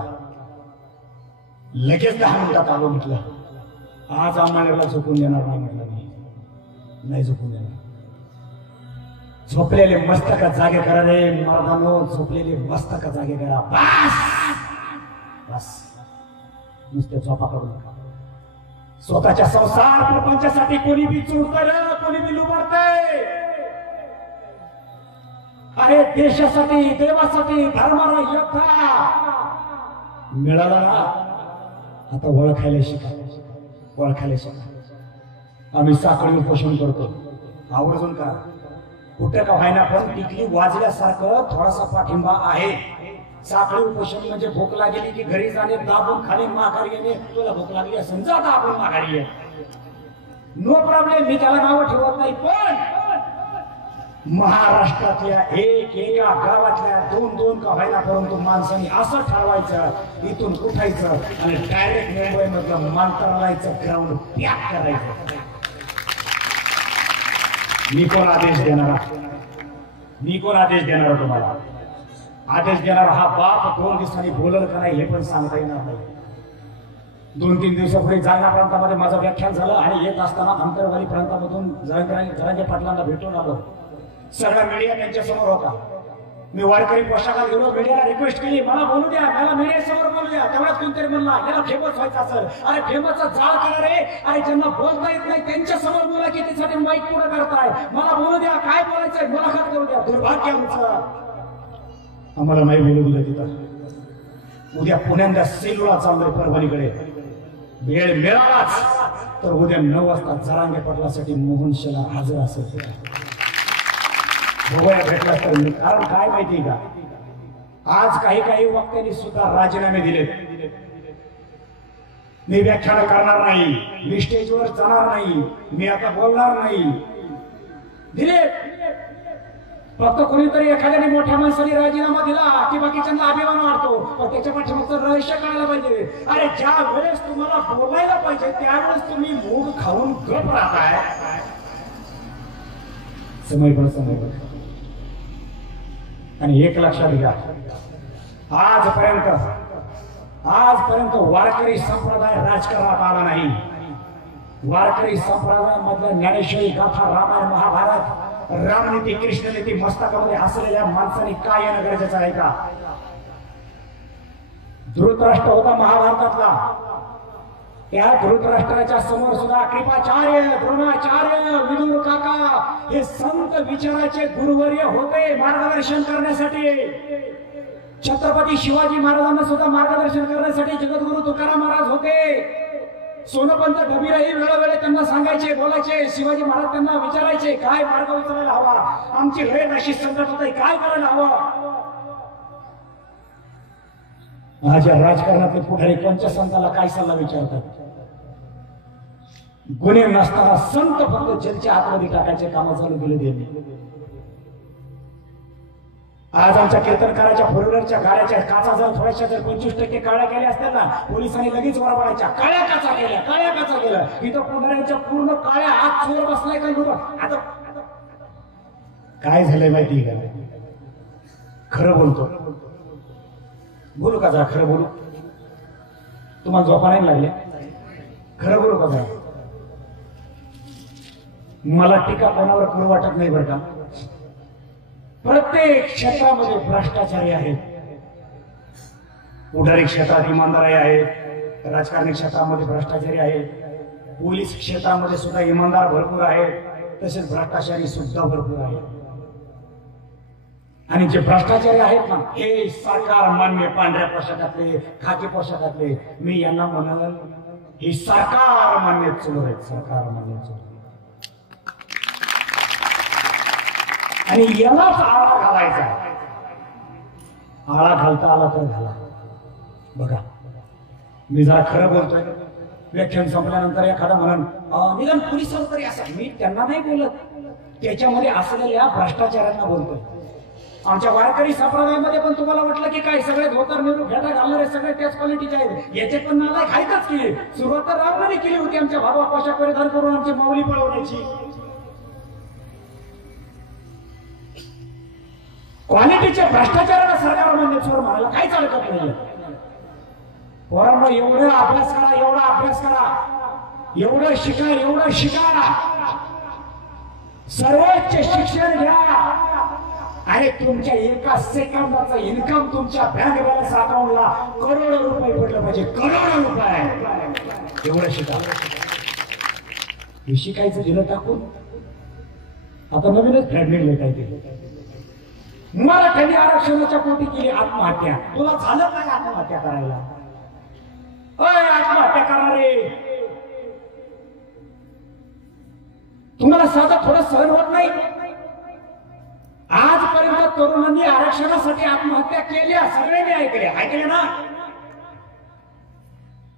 लगेच 10 मिनिटात आलो. म्हटलं आज आम्हाला झोपून देणार नाही. म्हटलं मी नाही झोपून देणार. झोपलेले मस्तक जागे करा रे मर्दानो, झोपलेले मस्तक जागे करा. बस बस, नुसते झोपा करू नका. स्वतःच्या संसार प्रपंचासाठी कोणी बी चुरतय, कोणी बी लुबाडतय. अरे देशासाठी, देवासाठी, धर्माला योद्धा मिळाला ना, आता ओळखायला शिका, ओळखायला शिका. आम्ही साखळी उपोषण करतो, आवर्जून करा. कुठे का व्हायना पण टिकली वाजल्यासारखं थोडासा पाठिंबा आहे. साखळी उपोषण म्हणजे भूक लागली की घरी जाणे, दाबून खाणे, माघारी येणे. तुला भूक लागली समजा आता आपण माघारी ये, नो प्रॉब्लेम, मी त्याला नाव ठेवत नाही. पण महाराष्ट्रातल्या एका गावातल्या 2-2 का व्हायना परंतु माणसांनी असं ठरवायचं, इथून उठायचं आणि डायरेक्ट मुंबई मधलं मंत्रालयाचं ग्राउंड पॅक करायचं. मी कोण आदेश देणार? मी कोण आदेश देणार? तुम्हाला आदेश देणार हा बाप 2 दिवसांनी बोलल का नाही हे पण सांगता येणार नाही. 2-3 दिवसापूर्वी जालना प्रांतामध्ये माझं व्याख्यान झालं आणि येत असताना अंतरवाली प्रांतामधून जरांगे पाटलांना भेटून आलो. सगळा मीडिया त्यांच्या समोर होता. मी वारकरी पोशाखात गेलो, मीडियाला रिक्वेस्ट केली, मला बोलू द्या, मला मीडिया समोर बोलू द्या. तेवढाच कोणतरी म्हणला याला फेमस व्हायचं असेल. अरे फेमसचा जाळ करा रे. अरे ज्यांना बोलता येत नाही त्यांच्या समोर बोला की त्यासाठी माईक पुढे करताय. मला बोलू द्या, काय बोलायचंय मुलाखत करू द्या. दुर्भाग्य आमचं, आम्हाला नाही बोलू दिलं तिथं. उद्या पुण्यांदा सेलूला चाललोय परभणीकडे. वेळ मिळालाच तर उद्या 9 वाजता जरांगे पाटलासाठी मोहनशेला हजर असेल. बघूया भेटला तर मी. कारण काय माहिती का, आज काही वक्त्यांनी सुद्धा राजीनामे दिलेत. मी व्याख्यान करणार नाही, मी स्टेजवर जाणार नाही, मी आता बोलणार नाही. दिले फक्त कोणीतरी एखाद्याने मोठ्या माणसाने राजीनामा दिला की बाकीच्यांना अभिमान वाटतो, पण त्याच्या पाठीमागचं रहस्य कळायला पाहिजे. अरे ज्या वेळेस तुम्हाला बोलायला पाहिजे त्यावेळेस तुम्ही मूग खाऊन गप राहताय. समय आणि एक लक्षात घ्या, आजपर्यंत वारकरी संप्रदाय राजकारणात आला नाही. वारकरी संप्रदायामधल्या ज्ञानेश्वरी, गाथा, रामायण, महाभारत, रामनीती, कृष्णनीती मस्तकामध्ये असलेल्या माणसाने काय येणं गरजेचं आहे का? धृतराष्ट्र होता महाभारतातला, त्या धृतराष्ट्राच्या समोर सुद्धा कृपाचार्य, द्रोणाचार्य, विदुर काका हे संत विचाराचे गुरुवर्य होते मार्गदर्शन करण्यासाठी. छत्रपती शिवाजी महाराजांना सुद्धा मार्गदर्शन करण्यासाठी जगद्गुरु तुकाराम महाराज होते. सोनपंत कबीरही वेळोवेळी त्यांना सांगायचे, बोलायचे. शिवाजी महाराज त्यांना विचारायचे काय मार्ग उचलायला हवा, आमची लढत अशी संकट होते, काय करायला हवं. आज या राजकारणातले पुढारी कोणत्या संताला काय सल्ला विचारतात? गुन्हे नसताना संत फक्त जेलच्या आतमध्ये टाकायचे काम चालू केले त्यांनी. आज आमच्या कीर्तनकाराच्या 4 व्हीलरच्या गाड्याच्या काचा जर थोड्याशा जर 25% काळ्या केल्या असत्या ना, पोलिसांनी लगेच वरबाडायच्या काळ्या काचा केल्या. इथं पुढाऱ्यांच्या पूर्ण काळ्या आत चोर बसलाय का? आता काय झालंय माहिती का? खरं बोलतो, बोलू का जरा? खरं बोलू, तुम्हाला झोपा नाही लागल्या? खरं बोलू का जरा? मला टीका कोणावर करू वाटत नाही बरं का. प्रत्येक क्षेत्रामध्ये भ्रष्टाचारी आहेत. पुढारी क्षेत्रात इमानदारी आहे, राजकारणी क्षेत्रामध्ये भ्रष्टाचारी आहे, पोलीस क्षेत्रामध्ये सुद्धा इमानदार भरपूर आहेत, तसेच भ्रष्टाचारी सुद्धा भरपूर आहेत. आणि जे भ्रष्टाचारी आहेत ना, हे सरकार मान्य पांढऱ्या पोशाखातले, खाकी पोशाखातले, मी यांना म्हणाल हे सरकार मान्य चोर आहेत, सरकार मान्य चोर. आणि यालाच आळा घालायचा. आळा घालता आला तर घाला. बघा, मी जरा खरं बोलतोय. व्याख्यान संपल्यानंतर एखादा म्हणून निदान पोलिसांवर तरी असं, मी त्यांना नाही बोलत, त्याच्यामध्ये असलेल्या भ्रष्टाचारांना बोलतोय. आमच्या वारकरी संप्रदायामध्ये पण तुम्हाला वाटलं की काय सगळे धोतर निरूप भेटा घालणारे सगळे त्याच क्वालिटीचे आहेत, याचे पण नालायक आहेतच की. सुरुवात तर रावणाने केली होती आमच्या भावा पोशाख परिधान करून आमची माऊली पळवण्याची. क्वालिटीचे भ्रष्टाचाराला सरकार मान्य चोर म्हणायला काहीच अडकत नाही. पोरांनो एवढा अभ्यास करा, एवढा अभ्यास करा, एवढं शिका, एवढं शिका, सर्वोच्च शिक्षण घ्या आणि तुमच्या एका सेकंदाचा इन्कम तुमच्या बँक बॅलन्स अकाउंटला करोडो रुपये पडलं पाहिजे, करोडो रुपये. एवढं शिका. हे शिकायचं दिलं टाकून आता नवीनच फ्लॅट निघले काय ते. मराठ्यांनी आरक्षणाच्या पोटी केली आत्महत्या. तुला झालं काय आत्महत्या करायला? आत्महत्या करणारे तुम्हाला साधं थोडं सहन होत नाही? आजपर्यंत तरुणांनी आरक्षणासाठी आत्महत्या केल्या, सगळ्यांनी ऐकले ना.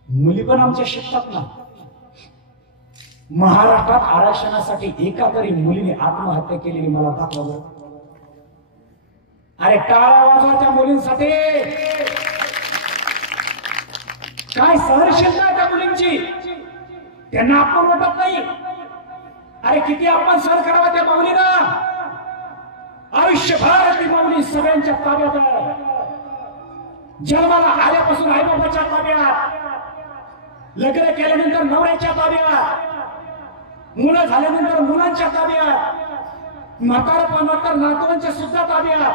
मुली पण आमच्या शिकतात ना. महाराष्ट्रात आरक्षणासाठी एका तरी मुलीने आत्महत्या केलेली मला दाखवलं. अरे टाळ्या वाजवा त्या मुलींसाठी. काय सहनशीलता त्या मुलींची, त्यांना आपण वाटत नाही. अरे किती आपण सहन करावा त्या माऊलीला. आयुष्यभर ती माऊली सगळ्यांच्या ताब्यात आहे. जन्माला आल्यापासून आईबाबाच्या ताब्यात, लग्न केल्यानंतर नवऱ्याच्या ताब्यात, मुलं झाल्यानंतर मुलांच्या ताब्यात, म्हातारपणानंतर नातवांच्या सुद्धा ताब्यात.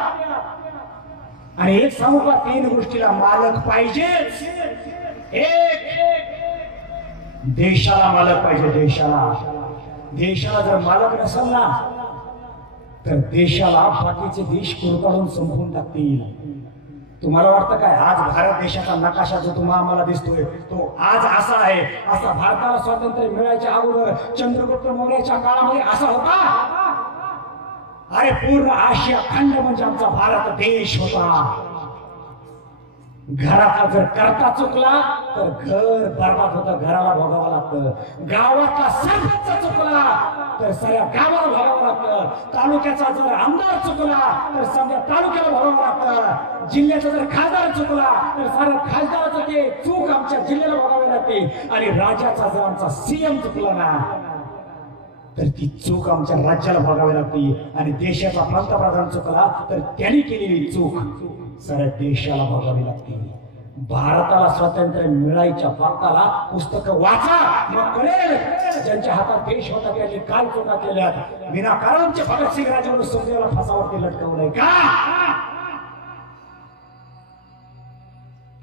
आणि एक सांगू का, 3 गोष्टीला मालक पाहिजेच. एक, देशाला मालक पाहिजे. देशाला जर मालक नसेल ना तर देशाला बाकीचे देश कुरकाडून संपवून टाकतील. तुम्हाला वाटतं काय आज भारत देशाचा नकाशा जो तुम्हाला आम्हाला दिसतोय तो आज असा आहे? असा भारताला स्वातंत्र्य मिळायच्या अगोदर चंद्रगुप्त मौर्याच्या काळामध्ये असा होता? अरे पूर्ण आशिया खंड म्हणजे आमचा भारत देश होता. घरातला जर करता चुकला तर घर बर्बाद होतं, घराला भोगावं लागतं. गावातला सरपंच चुकला तर सगळ्या गावाला भोगावं लागतं. तालुक्याचा जर आमदार चुकला तर समजा तालुक्याला भोगावं लागतं. जिल्ह्याचा जर खासदार चुकला तर सारं खासदाराचं ते चूक आमच्या जिल्ह्याला भोगावी लागते. आणि राज्याचा जर आमचा सीएम चुकला ना तर ती चूक आमच्या राज्याला भोगावी लागते. आणि देशाचा पंतप्रधान चुकला तर त्यांनी केलेली चूक साऱ्या देशाला भोगावी लागते. भारताला स्वातंत्र्य मिळायच्या वक्ताला पुस्तकं वाचा, मग कळेल ज्यांच्या हातात देश होता त्यांनी काय चुका केल्यात. विनाकारणचे भगतसिंग राजांना सुखदेवला फासावरती लटकवलंय का?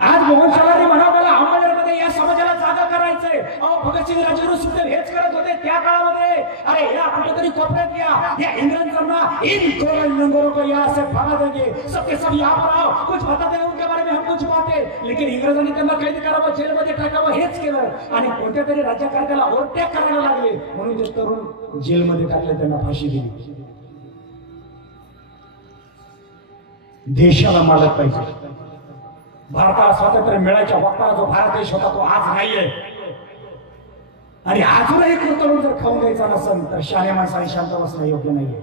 आज मोहन शलारी म्हणाला अंबाजोगाईमध्ये या समाजाला जागा करायचंय. भगतसिंग राजगुरू सुखदेव हेच करत होते त्या काळामध्ये. अरे या कुठेतरी कोपऱ्यात या इंग्रजांना इन नंगरों को यहाँ से भगा देंगे, सबके सब यहाँ पर आओ, कुछ बताते हैं उनके बारे में हम कुछ बातें. लेकिन इंग्रजांनी त्यांना कैद करावं, जेलमध्ये टाकावं हेच केलं. आणि कोणत्या तरी राज्यकर्त्याला ओव्हरटेक करायला लागले म्हणून ते तरुण जेलमध्ये टाकले, त्यांना फाशी दिली. देशाला मालक पाहिजे. भारताला स्वातंत्र्य मिळायच्या वक्ताला जो भारत देश होता तो आज नाहीये. आणि अजूनही कुरतडून जर खाऊन द्यायचा नसेल तर शहाण्या माणसाने शांत बसणं योग्य नाहीये.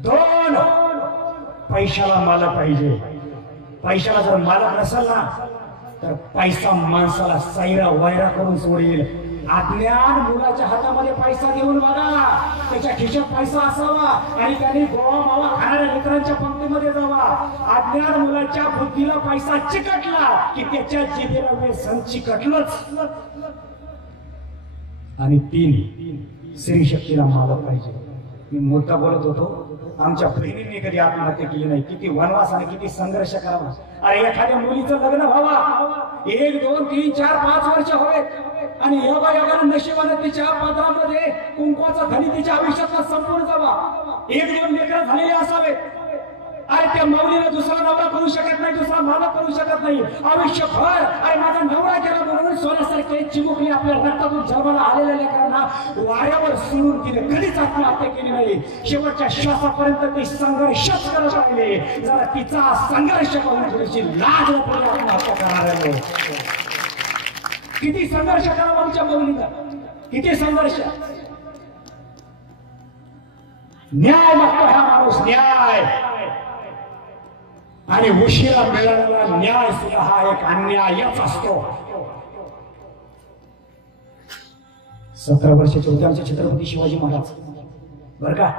2, पैशाला मालक पाहिजे. पैशाला जर मालक नसेल ना तर पैसा माणसाला सैरा वैरा करून सोडेल. अज्ञान मुलाच्या हातामध्ये पैसा देऊन बघा, त्याच्या खिशात पैसा असावा आणि त्याने गोवा मावा खाणाऱ्या मित्रांच्या पंक्तीमध्ये जावा. अज्ञान मुलाच्या बुद्धीला पैसा चिकटला की त्याच्या जिभेला व्यसन चिकटलंच. आणि 3, स्त्री शक्तीला मालक पाहिजे. मी मुद्दा बोलत होतो, आमच्या बहिणींनी कधी आत्महत्या केली नाही. किती वनवास आणि किती संघर्ष करावा. अरे एखाद्या मुलीचं लग्न व्हावा, 1, 2, 3, 4, 5 वर्ष हवेत आणि योगायोगानं नशिबानं तिच्या पदरामध्ये कुंकवाचा धनी तिच्या आयुष्यातला संपूर्ण जावा. 1-2 लेकरं झालेले असावेत. अरे त्या माऊलीला दुसरा नवरा करू शकत नाही, दुसरा मालक करू शकत नाही आयुष्यभर. अरे माझा नवरा गेला म्हणून सोन्यासारखे चिमुकली आपल्या रक्तातून जन्माला आलेल्या लेकरांना वाऱ्यावर सोडून तिने कधीच आत्महत्या केली नाही. शेवटच्या श्वासापर्यंत ते संघर्षच करत राहिले. जरा तिचा संघर्ष पाहून थोडीशी लाज वाटली आत्महत्या करणाऱ्या. किती संघर्ष करावा आमच्या माऊलीचा, किती संघर्ष. न्याय मागतो हा माणूस, न्याय. आणि उशिरा मिळालेला न्याय सुद्धा हा एक अन्यायच असतो. 17 वर्षाचे होते आमचे छत्रपती शिवाजी महाराज बर का.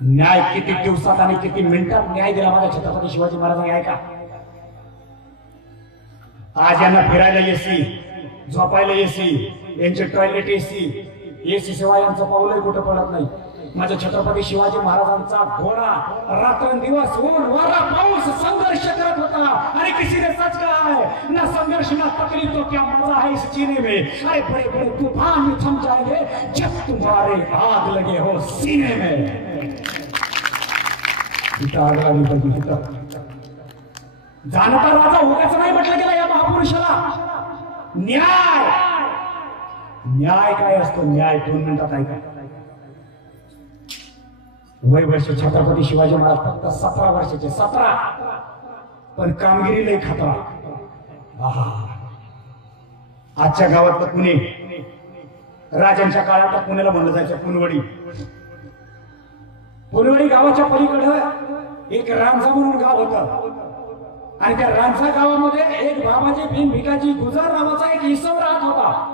न्याय किती दिवसात आणि किती मिनिटात न्याय दिला माझ्या छत्रपती शिवाजी महाराजांनी ऐका. आज यांना फिरायला एसी, झोपायला एसी, यांचे टॉयलेट एसी, एसी शिवाय यांचं पाऊलही कुठं पडत नाही. माझ्या छत्रपती शिवाजी महाराजांचा घोडा रात्रंदिवस ऊन वारा पाऊस संघर्ष करत होता. अरे किसी ने सच कहा है ना संघर्ष ना तकलीफ तो क्या मजा है इस जीने में. अरे बड़े बड़े तूफान भी थम जाएंगे जब तुम्हारे आग लगे हो सीने में. आग लागली पाहिजे. जाणता राजा होगाच नाही म्हटलं गेलं या महापुरुषाला. न्याय न्याय काय असतो. न्याय 2 मिनिटात ऐका. वय वर्ष छत्रपती शिवाजी महाराज फक्त 17 वर्षाचे. 17 पण कामगिरी लई खतरा. आजच्या गावातलं पुणे, राजांच्या काळात पुण्याला म्हणलं जायचं पुनवडी. पुनवडी गावाच्या पलीकडं एक रांझा म्हणून गाव होतं आणि त्या रांझा गावामध्ये एक बाबाजी भीम भिकाजी गुजर नावाचा एक इसम राहत होता.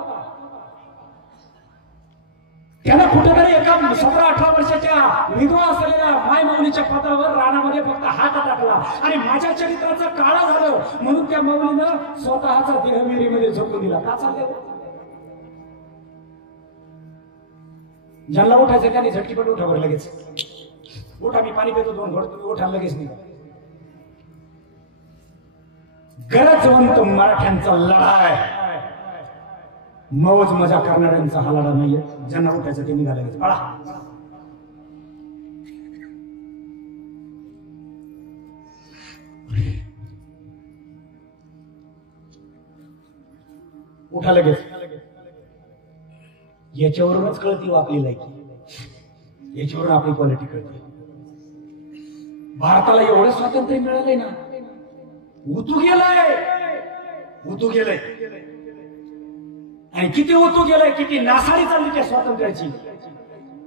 त्याला कुठेतरी एका 17-18 वर्षाच्या विधवा असलेल्या मायमाऊलीच्या पत्रावर रानामध्ये फक्त हात टाकला आणि माझ्या चरित्राचं काळं झालं म्हणून त्या माऊलीनं स्वतःचा देह विहिरीमध्ये झोपून दिला. का चाललं. ज्यांना उठायचं त्याने झटकीपट उठावर लगेच. उठा मी पाणी पितो 2 घोट, तुम्ही उठा लगेच नाही. गरजवंत मराठ्यांचा लढा आहे. मौज मजा करणाऱ्यांचा हा लढा नाहीये. ज्यांना उठायचं ते निघाले पळा. उठा लगेच. याच्यावरूनच कळती आपली लायकी, याच्यावरून आपली क्वालिटी कळते. भारताला एवढं स्वातंत्र्य मिळालंय ना. उतू गेलंय आणि किती ओतू गेलाय, किती नासाडी चालली त्या स्वातंत्र्याची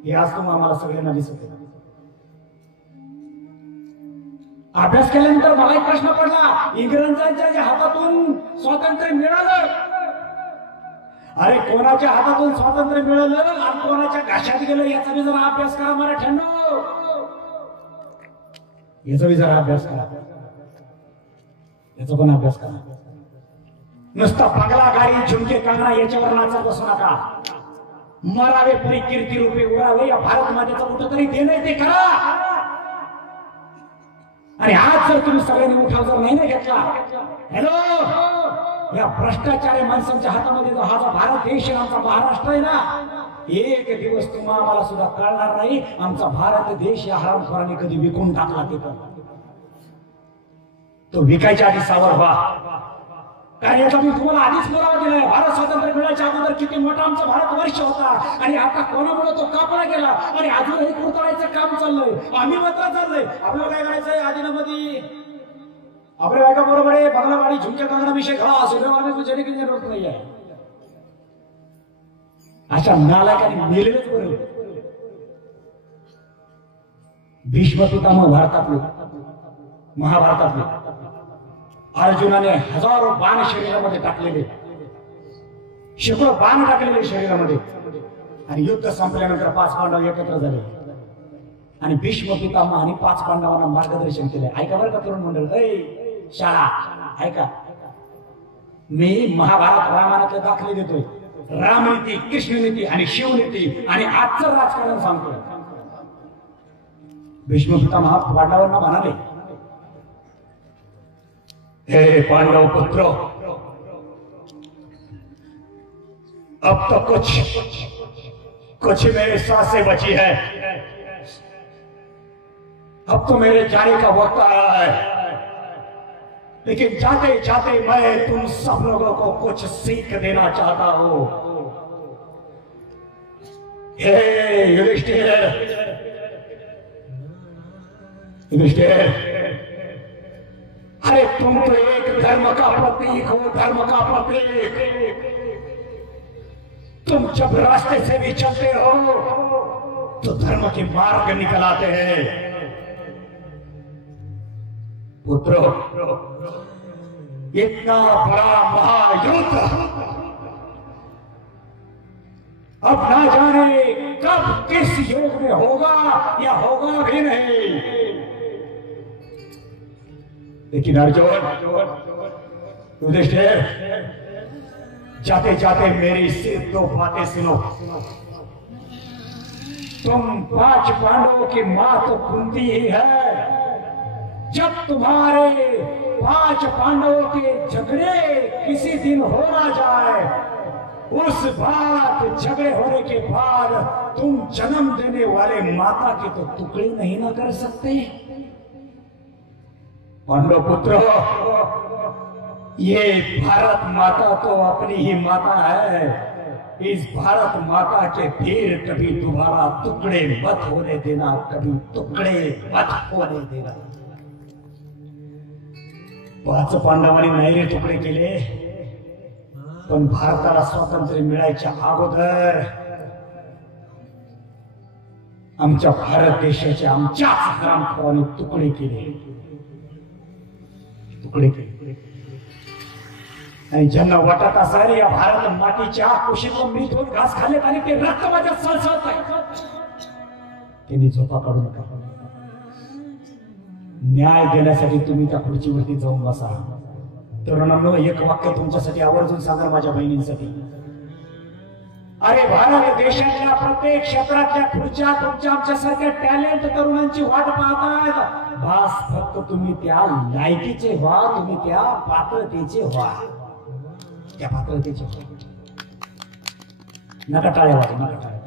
हे आज आम्हाला सगळ्यांना दिसत. अभ्यास केल्यानंतर मला एक प्रश्न पडला. इंग्रजांच्या हातातून स्वातंत्र्य मिळालं. अरे कोणाच्या हातातून स्वातंत्र्य मिळालं आणि कोणाच्या घाशात गेलं याचा बी जरा अभ्यास करा मराठ्यांनो. याचा बी जरा अभ्यास करा. याचा पण अभ्यास करा. नुसता पगला गाडी झुमके कांगडा याच्यावर नाचत बसू नका. मरावे परी कीर्ती रूपे उरावे या भारत मातेचं कुठंतरी देणं ते करा. आणि आज जर तुम्ही सगळ्यांनी उठाव जर नाही घेतला, हॅलो या भ्रष्टाचारी माणसांच्या हातामध्ये जो हा भारत देश आमचा महाराष्ट्र आहे ना, एक दिवस तुम्हाला सुद्धा कळणार नाही आमचा भारत देश या हरामखोरांनी कधी विकून टाकला. ते तो विकायच्या आधी सावर व्हा. कारण याचा मी तुम्हाला आधीच पुरावा दिलाय. भारत स्वातंत्र्य मिळायच्या अगोदर किती मोठा आमचा भारतवर्ष होता आणि आता कोणामुळे तो कापला गेला आणि अजूनही कुरतडायचं काम चाललंय. आम्ही मात्र चाललंय. आपल्याला काय करायचंय आधीमध्ये आपल्या बायका बरोबर आहे. बंगलावाडी झुमक्या कांगडा विषय घाला सगळं जेणे की जरूरत नाही आहे. अशा नालायकांनी मेलेलंच बरं. भीष्म पितामह भारतातले, महाभारतातले. अर्जुनाने हजारो बाण शरीरामध्ये टाकलेले, शेकडो बाण टाकलेले शरीरामध्ये आणि युद्ध संपल्यानंतर 5 पांडव एकत्र झाले आणि भीष्म पितामह आणि 5 पांडवांना मार्गदर्शन केले. ऐका बरं का तरुण मंडळ, शाळा ऐका. मी महाभारत रामायणातले दाखले देतोय. रामनीती, कृष्णनीती आणि शिवनीती आणि आजचं राजकारण सांगतोय. भीष्म पितामह पांडवांना म्हणाले, हे पांडव पुत्र, अब तो कुछ मेरे सांसें बची है. अब तो मेरे जाने का वक्त आया है. लेकिन जाते जाते मैं तुम सब लोगों को कुछ सीख देना चाहता हूं. हे युधिष्ठिर, अरे तुम तो एक धर्म का प्रतीक हो, धर्म का प्रतीक. तुम जब रास्ते से भी चलते हो तो धर्म के मार्ग निकल आते हैं. पुत्र, इतना बड़ा महायुद्ध अब ना जाने कब किस युग में होगा या होगा भी नहीं। लेकिन अर्जुन, युधिष्ठिर, जाते जाते मेरी सिर्फ दो बातें सुनो। तुम 5 पांडवों की मां तो कुंती ही है। जब तुम्हारे 5 पांडवों के झगड़े किसी दिन हो ना जाए, उस बात झगड़े होने के बाद तुम जन्म देने वाले माता के तो टुकड़े नहीं ना कर सकते। पांडव पुत्र, ये भारत माता तो अपनी ही माता है। इस भारत माता के फिर कभी दोबारा टुकड़े मत होने देना, कभी टुकड़े मत होने देना। 5 पांडवांनी नाही रे तुकडे केले, पण भारताला स्वातंत्र्य मिळायच्या अगोदर आमच्या भारत देशाचे आमच्याच हरामखोरांनी तुकडे केले, तुकडे केले। आणि ज्यांना वाटत असेल या भारत मातीच्या कुशीतून मी 2 घास खाल्लेत आणि ते रक्त माझ्यात सळसळत आहे, त्यांनी झोपा काढू नका। न्याय देण्यासाठी तुम्ही त्या खुर्चीवरती जाऊन बसा। तरुणांनो, एक वाक्य तुमच्यासाठी आवर्जून सांगा, माझ्या बहिणींसाठी। अरे भारत देशाच्या प्रत्येक क्षेत्रातल्या खुर्च्या तुमच्या आमच्यासारख्या टॅलेंट तरुणांची वाट पाहतात। बस फक्त तुम्ही त्या लायकीचे व्हा, तुम्ही त्या पात्रतेचे व्हा, त्या पात्रतेचे व्हा। नका टाळ्या वाजू, नका टाळ्या।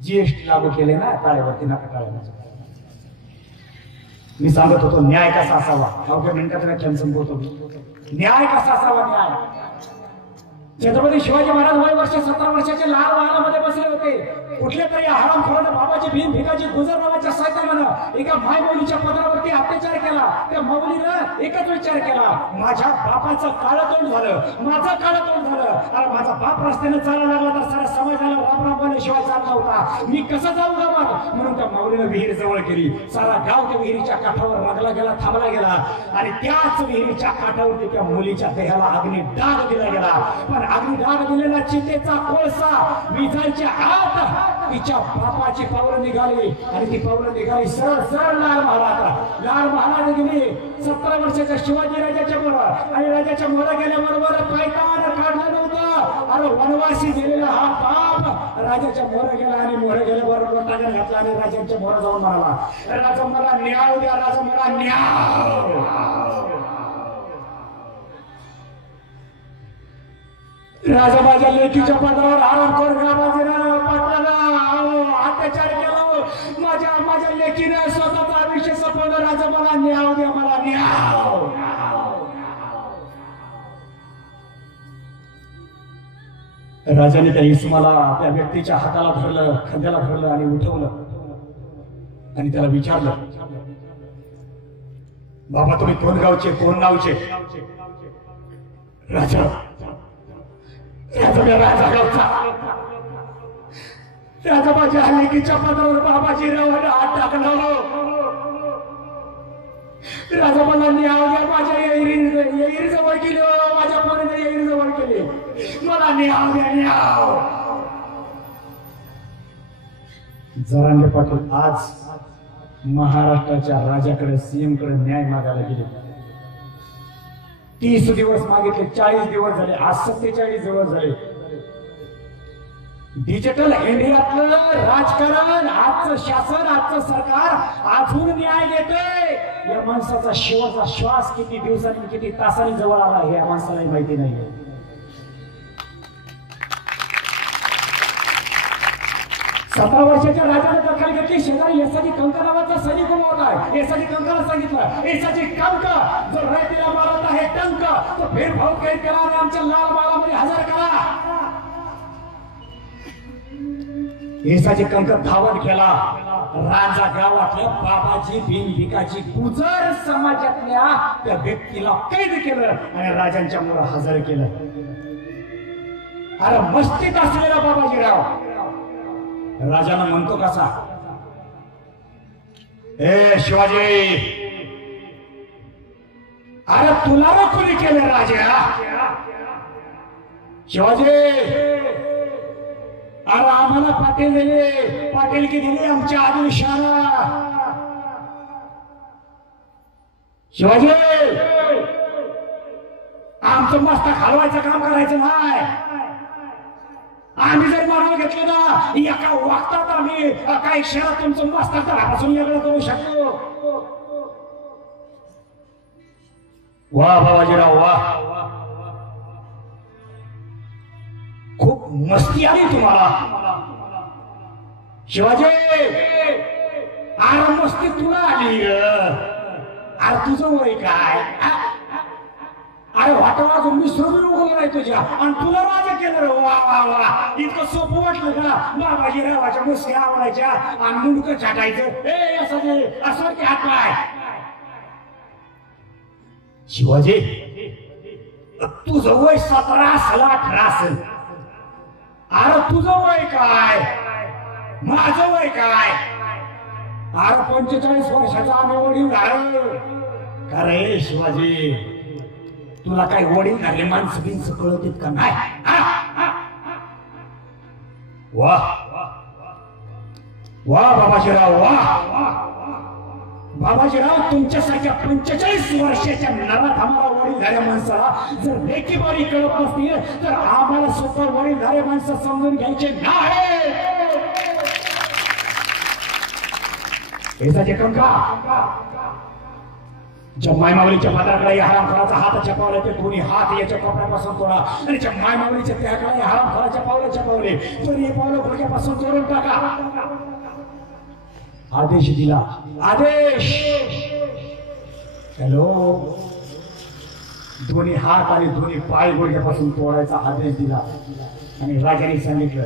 जीएसटी लागू केले ना, टाळ्यावरती नका टाळ्या। मी सांगत होतो न्याय कसा असावा, अवघ्या मिनिटात व्याख्यान संपवतो। न्याय कसा असावा, न्याय। छत्रपती शिवाजी महाराज वय वर्ष 17 वर्षाचे लाल महालामध्ये बसले होते। कुठल्या तरी हरामखोरानं बाबाजी भीम भिकाजी गुजर नावाच्या सैतानानं एका माय मौलीच्या पत्रावरती अत्याचार केला। त्या मौलीनं एकच विचार केला, माझ्या बापाचं काळं तोंड झालं, माझं काळं तोंड झालं। अरे माझा बाप रस्त्याने चालायला लागला तर सारा समाजाला राम राम बोलल्याशिवाय चालत नव्हता, मी कसं जाऊ गावात? म्हणून त्या मौलीनं विहीर जवळ केली। सारा गाव त्या विहिरीच्या काठावर लागला गेला, थांबला गेला आणि त्याच विहिरीच्या काठावरती त्या मुलीच्या देहाला अग्नी डाग दिला गेला। पण अग्नी डाग दिलेला चितेचा कोळसा विजायच्या आत तिच्या बापाची पावलं निघाली आणि ती पावलं निघाली सरळ सरळ लाल महालात। लाल महालात गेली 17 वर्षाच्या शिवाजी राजाच्या मोर, आणि राजाच्या मोर गेल्याबरोबर पैतान काढलं नव्हतं। अरे वनवासी गेलेला हा बाप राजाच्या मोर गेला आणि मोर गेल्याबरोबर ताजा घातला आणि राजाच्या मोर जाऊन म्हणाला, राजा मला न्याय द्या, राजा मला न्याय। राजा माझ्या लेकीच्या पत्रावर हरामखोर बाबाजीनं पाटलानं अत्याचार केला, माझ्या लेकीनं स्वतःचा आयुष्य संपवलं। राजा मला न्याय द्या, मला न्याय। राजाने त्या इसमाला त्या व्यक्तीच्या हाताला धरलं, खांद्याला धरलं आणि उठवलं आणि त्याला विचारलं, बाबा तुम्ही कोण गावचे, कोण नावचे? राजा राजा गावचा। राजा माझ्या लेकीच्या पत्रावर बाबाजीरावाने हात टाकला। राजा मला न्याय द्या, माझ्या येईर जवळ केली, माझ्या पोरीने येईर जवळ केली, मला न्याय द्या, न्याय। जरांगे पाटील आज महाराष्ट्राच्या राजाकडे, सीएम कडे न्याय मागायला गेले। 30 दिवस मागितले, 40 दिवस झाले, आज 47 दिवस झाले। डिजिटल इंडियातलं राजकारण, आजचं शासन, आजचं सरकार अजून न्याय देते। या माणसाचा शेवटचा श्वास किती दिवसांनी किती तासांनी जवळ आला हे या माणसाला माहिती नाहीये। 17 वर्षाच्या राजाने दखल घेतली, शेजारी एसाची कंक नावाचा सैनिक उभा होता। एसाची कंकाला सांगितलं, एसाची कंक जो रयतेला मारत आहे टंक, तो भेदभाव केला आणि आमच्या लाल बाळामध्ये हजर करा। एसाची कंक धावत गेला, राजा गावातल्या बाबाजी भीम भिकाजी गुजर समाजातल्या त्या व्यक्तीला कैद केलं आणि राजांच्या मुळे हजर केलं। अरे मस्तीत असलेला बाबाजीराव राजाला म्हणतो कसा, ए शिवाजी अरे तुला रे कोणी केलं राजा शिवाजी? अरे आम्हाला पाटील दिले, पाटीलकी दिली आमच्या आदिलशाला. शिवाजी आमचं मस्तक हलवायचं काम करायचं नाही. आम्ही जर मानव घेतलं ना एका वागतात आम्ही काही क्षणात तुमचं मस्तक घरापासून वेगळं करू शकतो. वा बाबाजीराव वा, खूप मस्ती आली तुम्हाला. शिवाजी अरे मस्ती तुला आली. अरे तुझं वय काय? अरे वाटवा अजून मी सोडून उगवलं नाही तुझ्या आणि तुला राजा केलं रे. वा वा वा, इतकं सोपं वाटलं का? बाबाजीरावाच्या मुसक्या आवडायच्या आणि मुंडकं छाटायचं. ए असं की हात पाय. शिवाजी तुझं वय 17 असेल 18 असेल. अरे तुझं वय काय? माझं वय काय? अरे 45 वर्षाचा आम्ही वडील झालो. का रे शिवाजी तुला काही वडील झाले माणसं बिनसं कळत का नाही? वा वा बाबाजीराव वा. बाबाजीराव तुमच्यासारख्या 45 वर्षाच्या नराधामाला वडील झाल्या माणसाला जर लेकीबारी कळत नसतील तर आम्हाला स्वतः वडील झाले माणसं समजून घ्यायचे नाही. याचा कंका ज्या मायमावलीच्या पात्राकडे हरामखोराचा हात चपावला ते दोन्ही हात याच्या कपड्यापासून तोडा आणि ज्या मायमावलीच्या त्याकडे हरामखोराच्या पावलाच्या पावले दोन्ही पावलं डोक्यापासून तोडून टाका. आदेश दिला. आदेश. हॅलो दोन्ही हात आणि दोन्ही पाय गुडघ्यापासून तोडायचा आदेश दिला आणि राजाने सांगितलं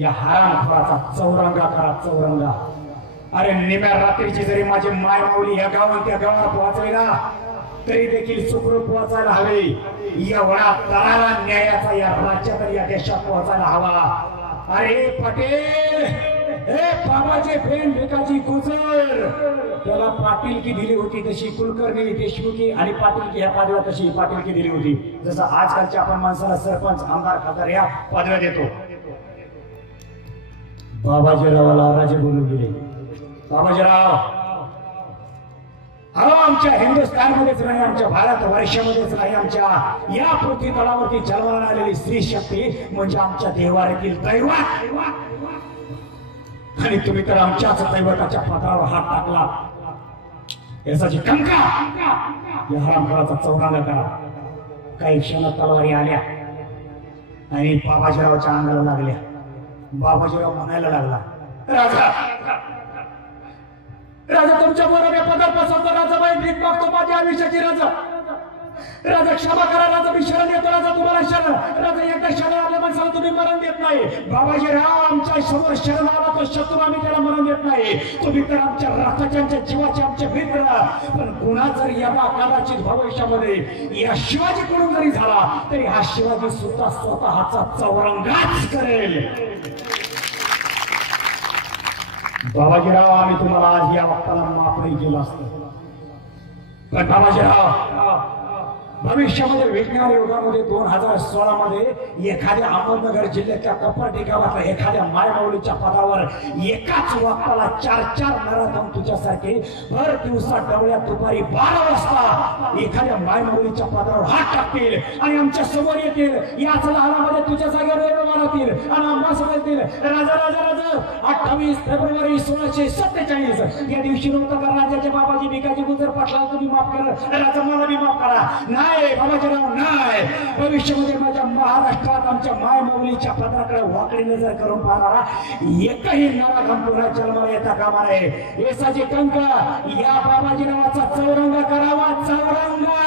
या हरामखोराचा चौरंगा करा. चौरंगा. अरे निम्या रात्रीची जरी माझी माय माऊली या गावात त्या गावाला पोहोचले ना तरी देखील सुखरूप पोहोचायला हवे. एवढा तळाला न्यायाचा या राज्यात या देशात पोहोचायला हवा. अरे पटेल हे बाबाचे प्रेम भिकाची गुजर त्याला पाटीलकी दिली होती तशी कुलकर्णी देशमुखी आणि पाटीलकी ह्या पदव्या तशी पाटीलकी दिली होती. जसं आजकालच्या आपण माणसाला सरपंच आमदार खासदार या पदव्या देतो. बाबाजीरावाला राजे बोलून गेले. बाबाजीराव अहो आमच्या हिंदुस्थानमध्येच नाही आमच्या भारत वर्षामध्येच नाही आमच्या या पृथ्वी तळावरती जन्माला आलेली स्त्री शक्ती म्हणजे आमच्या देवाऱ्यातील दैवत. आणि तुम्ही तर आमच्याच दैवताच्या पदावर हात टाकला. याची कंका या हरामखोराचा चौरंगा करा. काही क्षणात तलवारी आल्या आणि बाबाजीरावाच्या अंगाला लागल्या. बाबाजीराव म्हणायला लागला राजा राजा तुमच्या बरोबर पदापासून राजा बाई भीक मागतो माझ्या आयुष्याची. राजा राजा क्षमा करा. राजा मी शरण येतो. राजा तुम्हाला शरण. राजा एकदा शरण आल्या माणसाला तुम्ही मरण देत नाही. बाबाजीराव आमच्या समोर शरण आला तो शत्रू आम्ही त्याला मरण देत नाही. तुम्ही तर आमच्या रक्ताच्या आमच्या जीवाचे आमचे मित्र. पण गुन्हा जर या कदाचित भविष्यामध्ये या शिवाजीकडून जरी झाला तरी हा शिवाजी सुद्धा स्वतःचा चौरंगाच करेल. बाबाजीराव आम्ही तुम्हाला आज या वक्ताला माफ नाही केलं असतं. पण बाबाजीराव भविष्यामध्ये विज्ञान युगामध्ये 2016 मध्ये एखाद्या अहमदनगर जिल्ह्याच्या कपाटी गावातल्या एखाद्या मायमाऊलीच्या पदावर एकाच वक्ताला 4-4 नराधम तुझ्यासारखे भर दिवसा डवळ्यात दुपारी 12 वाजता एखाद्या मायमाऊलीच्या पदावर हात टाकतील आणि आमच्या समोर येतील. याच लहानामध्ये तुझ्या जागेवर मारतील आणि आम्हा सांगतील राजा राजा राजा 28 फेब्रुवारी 1647 या दिवशी नव्हतं का राजाचे बाबाजी भिकाजी गुजर पाटला तुम्ही माफ करा. राजा मला बी माफ करा. नाही बाबाजीराव नाही. भविष्यामध्ये माझ्या महाराष्ट्रात आमच्या मायमाऊलीच्या पदाकडे वाकडी नजर करून पाहणारा एकही नराधम पुन्हा जन्माला येता कामा नये. येसाची कंका या बाबाजीरावाचा चौरंगा करावा. चौरंगा.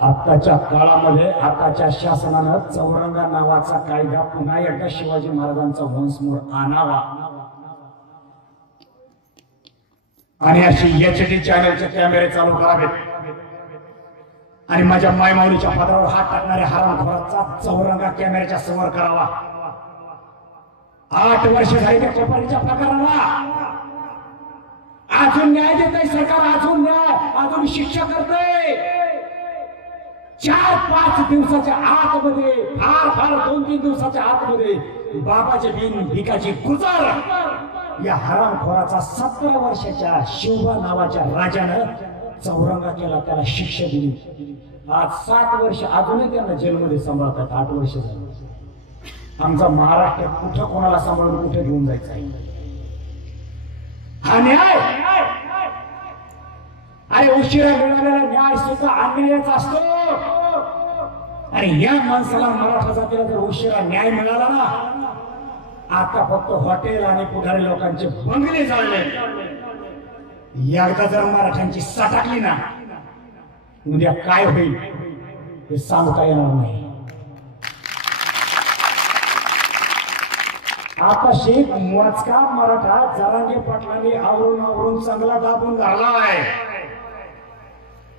आताच्या काळामध्ये आताच्या शासनानं चौरंगा नावाचा कायदा पुन्हा एकदा शिवाजी महाराजांचा वंशमूळ आणावा आणि अशी HD चॅनलचे कॅमेरे चालू करावेत आणि माझ्या मायमाऊलीच्या पदावर हात टाकणाऱ्या हरामखोराचा चौरंगा कॅमेऱ्याच्या समोर करावा. 8 वर्ष झाली त्या कोपारीच्या प्रकाराला. अजून न्याय देत आहे सरकार, अजून न्याय, अजून शिक्षा करतंय. 4-5 दिवसाच्या आतमध्ये, फार 2-3 दिवसाच्या आतमध्ये बाबाचे बिन भिकाची गुजर या हरामखोराचा 17 वर्षाच्या शिवबा नावाच्या राजानं चौरंगा केला, त्याला शिक्षा दिली. आज 7 वर्ष अजूनही त्यांना जेलमध्ये सांभाळतात. 8 वर्ष झाली. आमचा महाराष्ट्र कुठं कोणाला सांभाळून कुठे घेऊन जायचं आहे? हा न्याय, अरे उशिरा मिळालेला न्याय सुद्धा अन्यायाचा असतो. आणि या माणसाला, मराठा जातीला जर उशिरा न्याय मिळाला ना, आता फक्त हॉटेल आणि पुढारी लोकांचे बंगले जाळले. एकदा जर मराठ्यांची सटाकली ना, उद्या काय होईल हे सांगता येणार नाही. आता शेख मोजका मराठा जरांगे पाटलांनी आवरून चांगला दाबून धरलाय.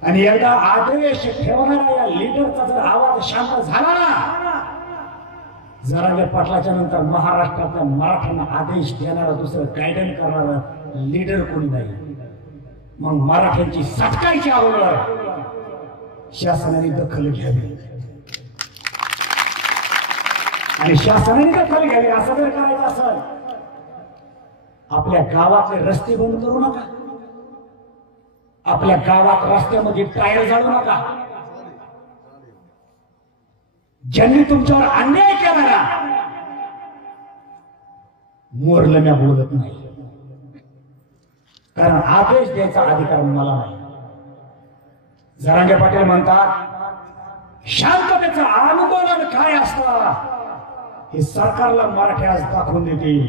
आणि एकदा आदेश ठेवणारा या लीडरचा जर आवाज शांत झाला ना, जरांगे पाटलाच्या नंतर महाराष्ट्रातल्या मराठ्यांना आदेश देणारा, दुसरं गायडन करणारा लीडर कोणी नाही. मग मराठ्यांची सटकायची अगोदर शासनाने दखल घ्यावी. आणि शासनाने दखल घ्यावी. असं जर करायचं असेल, आपल्या गावातले रस्ते बंद करू नका, आपल्या गावात रस्त्यामध्ये टायर जाळू नका. ज्यांनी तुमच्यावर अन्याय केला ना, मोरलं मी बोलत नाही, कारण आदेश द्यायचा अधिकार मला नाही. जरांगे पाटील म्हणतात शांततेचं आंदोलन काय असतं हे सरकारला मराठी आज दाखवून देतील.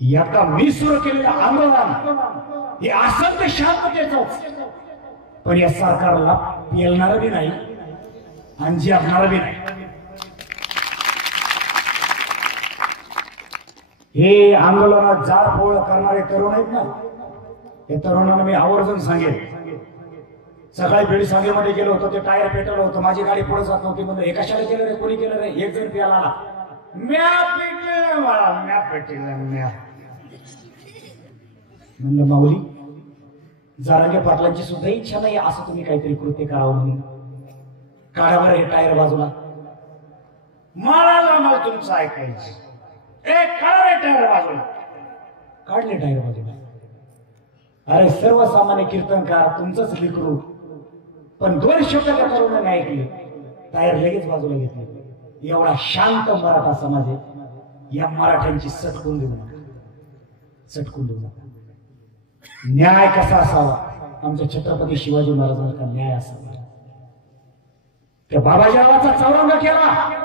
एकदा मी सुरू केलेलं आंदोलन हे असेल ते शांततेचंच, पण या सरकारला पेलणार बी नाही आणि जिरणार बी नाही. हे आंदोलनात जाळपोळ करणारे तरुण आहेत ना, हे तरुणांना मी आवर्जून सांगेन. सकाळी बेडी सांगेमध्ये गेलो होतो, ते टायर पेटवलं होतं, माझी गाडी पुढे जात नव्हती. म्हणलं हे कशाला केलं रे, कोणी केलं रे? एक जण प्याला आला, म्या पेटलं मला, म्या पेटलं म्या. म्हणलं माऊली, जरांगे पाटलांची सुद्धा इच्छा नाही असं तुम्ही काहीतरी कृत्य करावं म्हणून. काढा बरं हे टायर बाजूला. मला तुमचं ऐकायचं, टायर बाजूला. काढले टायर बाजूला. अरे सर्वसामान्य कीर्तनकार तुमचंच लेकरू, पण 2 शब्द त्या तरुणाने ऐकले, टायर लगेच बाजूला घेतले. एवढा शांत मराठा समाज आहे. या मराठ्यांची सटकून देऊ नका, सटकून देऊ नका. न्याय कसा असावा? आमच्या छत्रपती शिवाजी महाराजांचा न्याय असावा. त्या बाबाजीरावाचा चौरंग केला.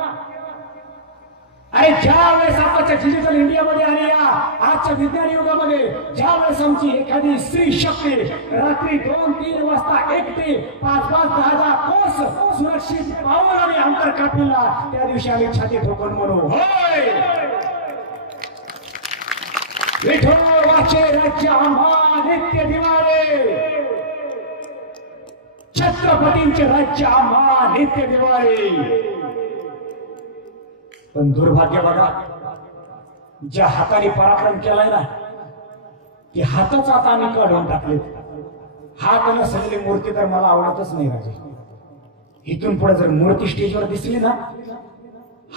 अरे ज्या वेळेस आताच्या डिजिटल इंडियामध्ये आणि या आजच्या विज्ञान युगामध्ये ज्या वेळेस आमची एखादी स्त्री शक्ती रात्री 2-3 वाजता एकटे 5-5, 10-10 कोस सुरक्षित पाऊल आणि अंतर कापीला, त्या दिवशी आम्ही छाती ठोकून म्हणू, होय विठोबाचे राज्य आम्हा नित्य दिवाळे, छत्रपतींचे राज्य आम्हा नित्य दिवाळे. पण दुर्भाग्य बघा, ज्या हाताने पराक्रम केलाय ना, ते हातच आता आम्ही काढून टाकलेत. हात नसलेली मूर्ती तर मला आवडतच नाही राजे. इथून पुढे जर मूर्ती स्टेजवर दिसली ना,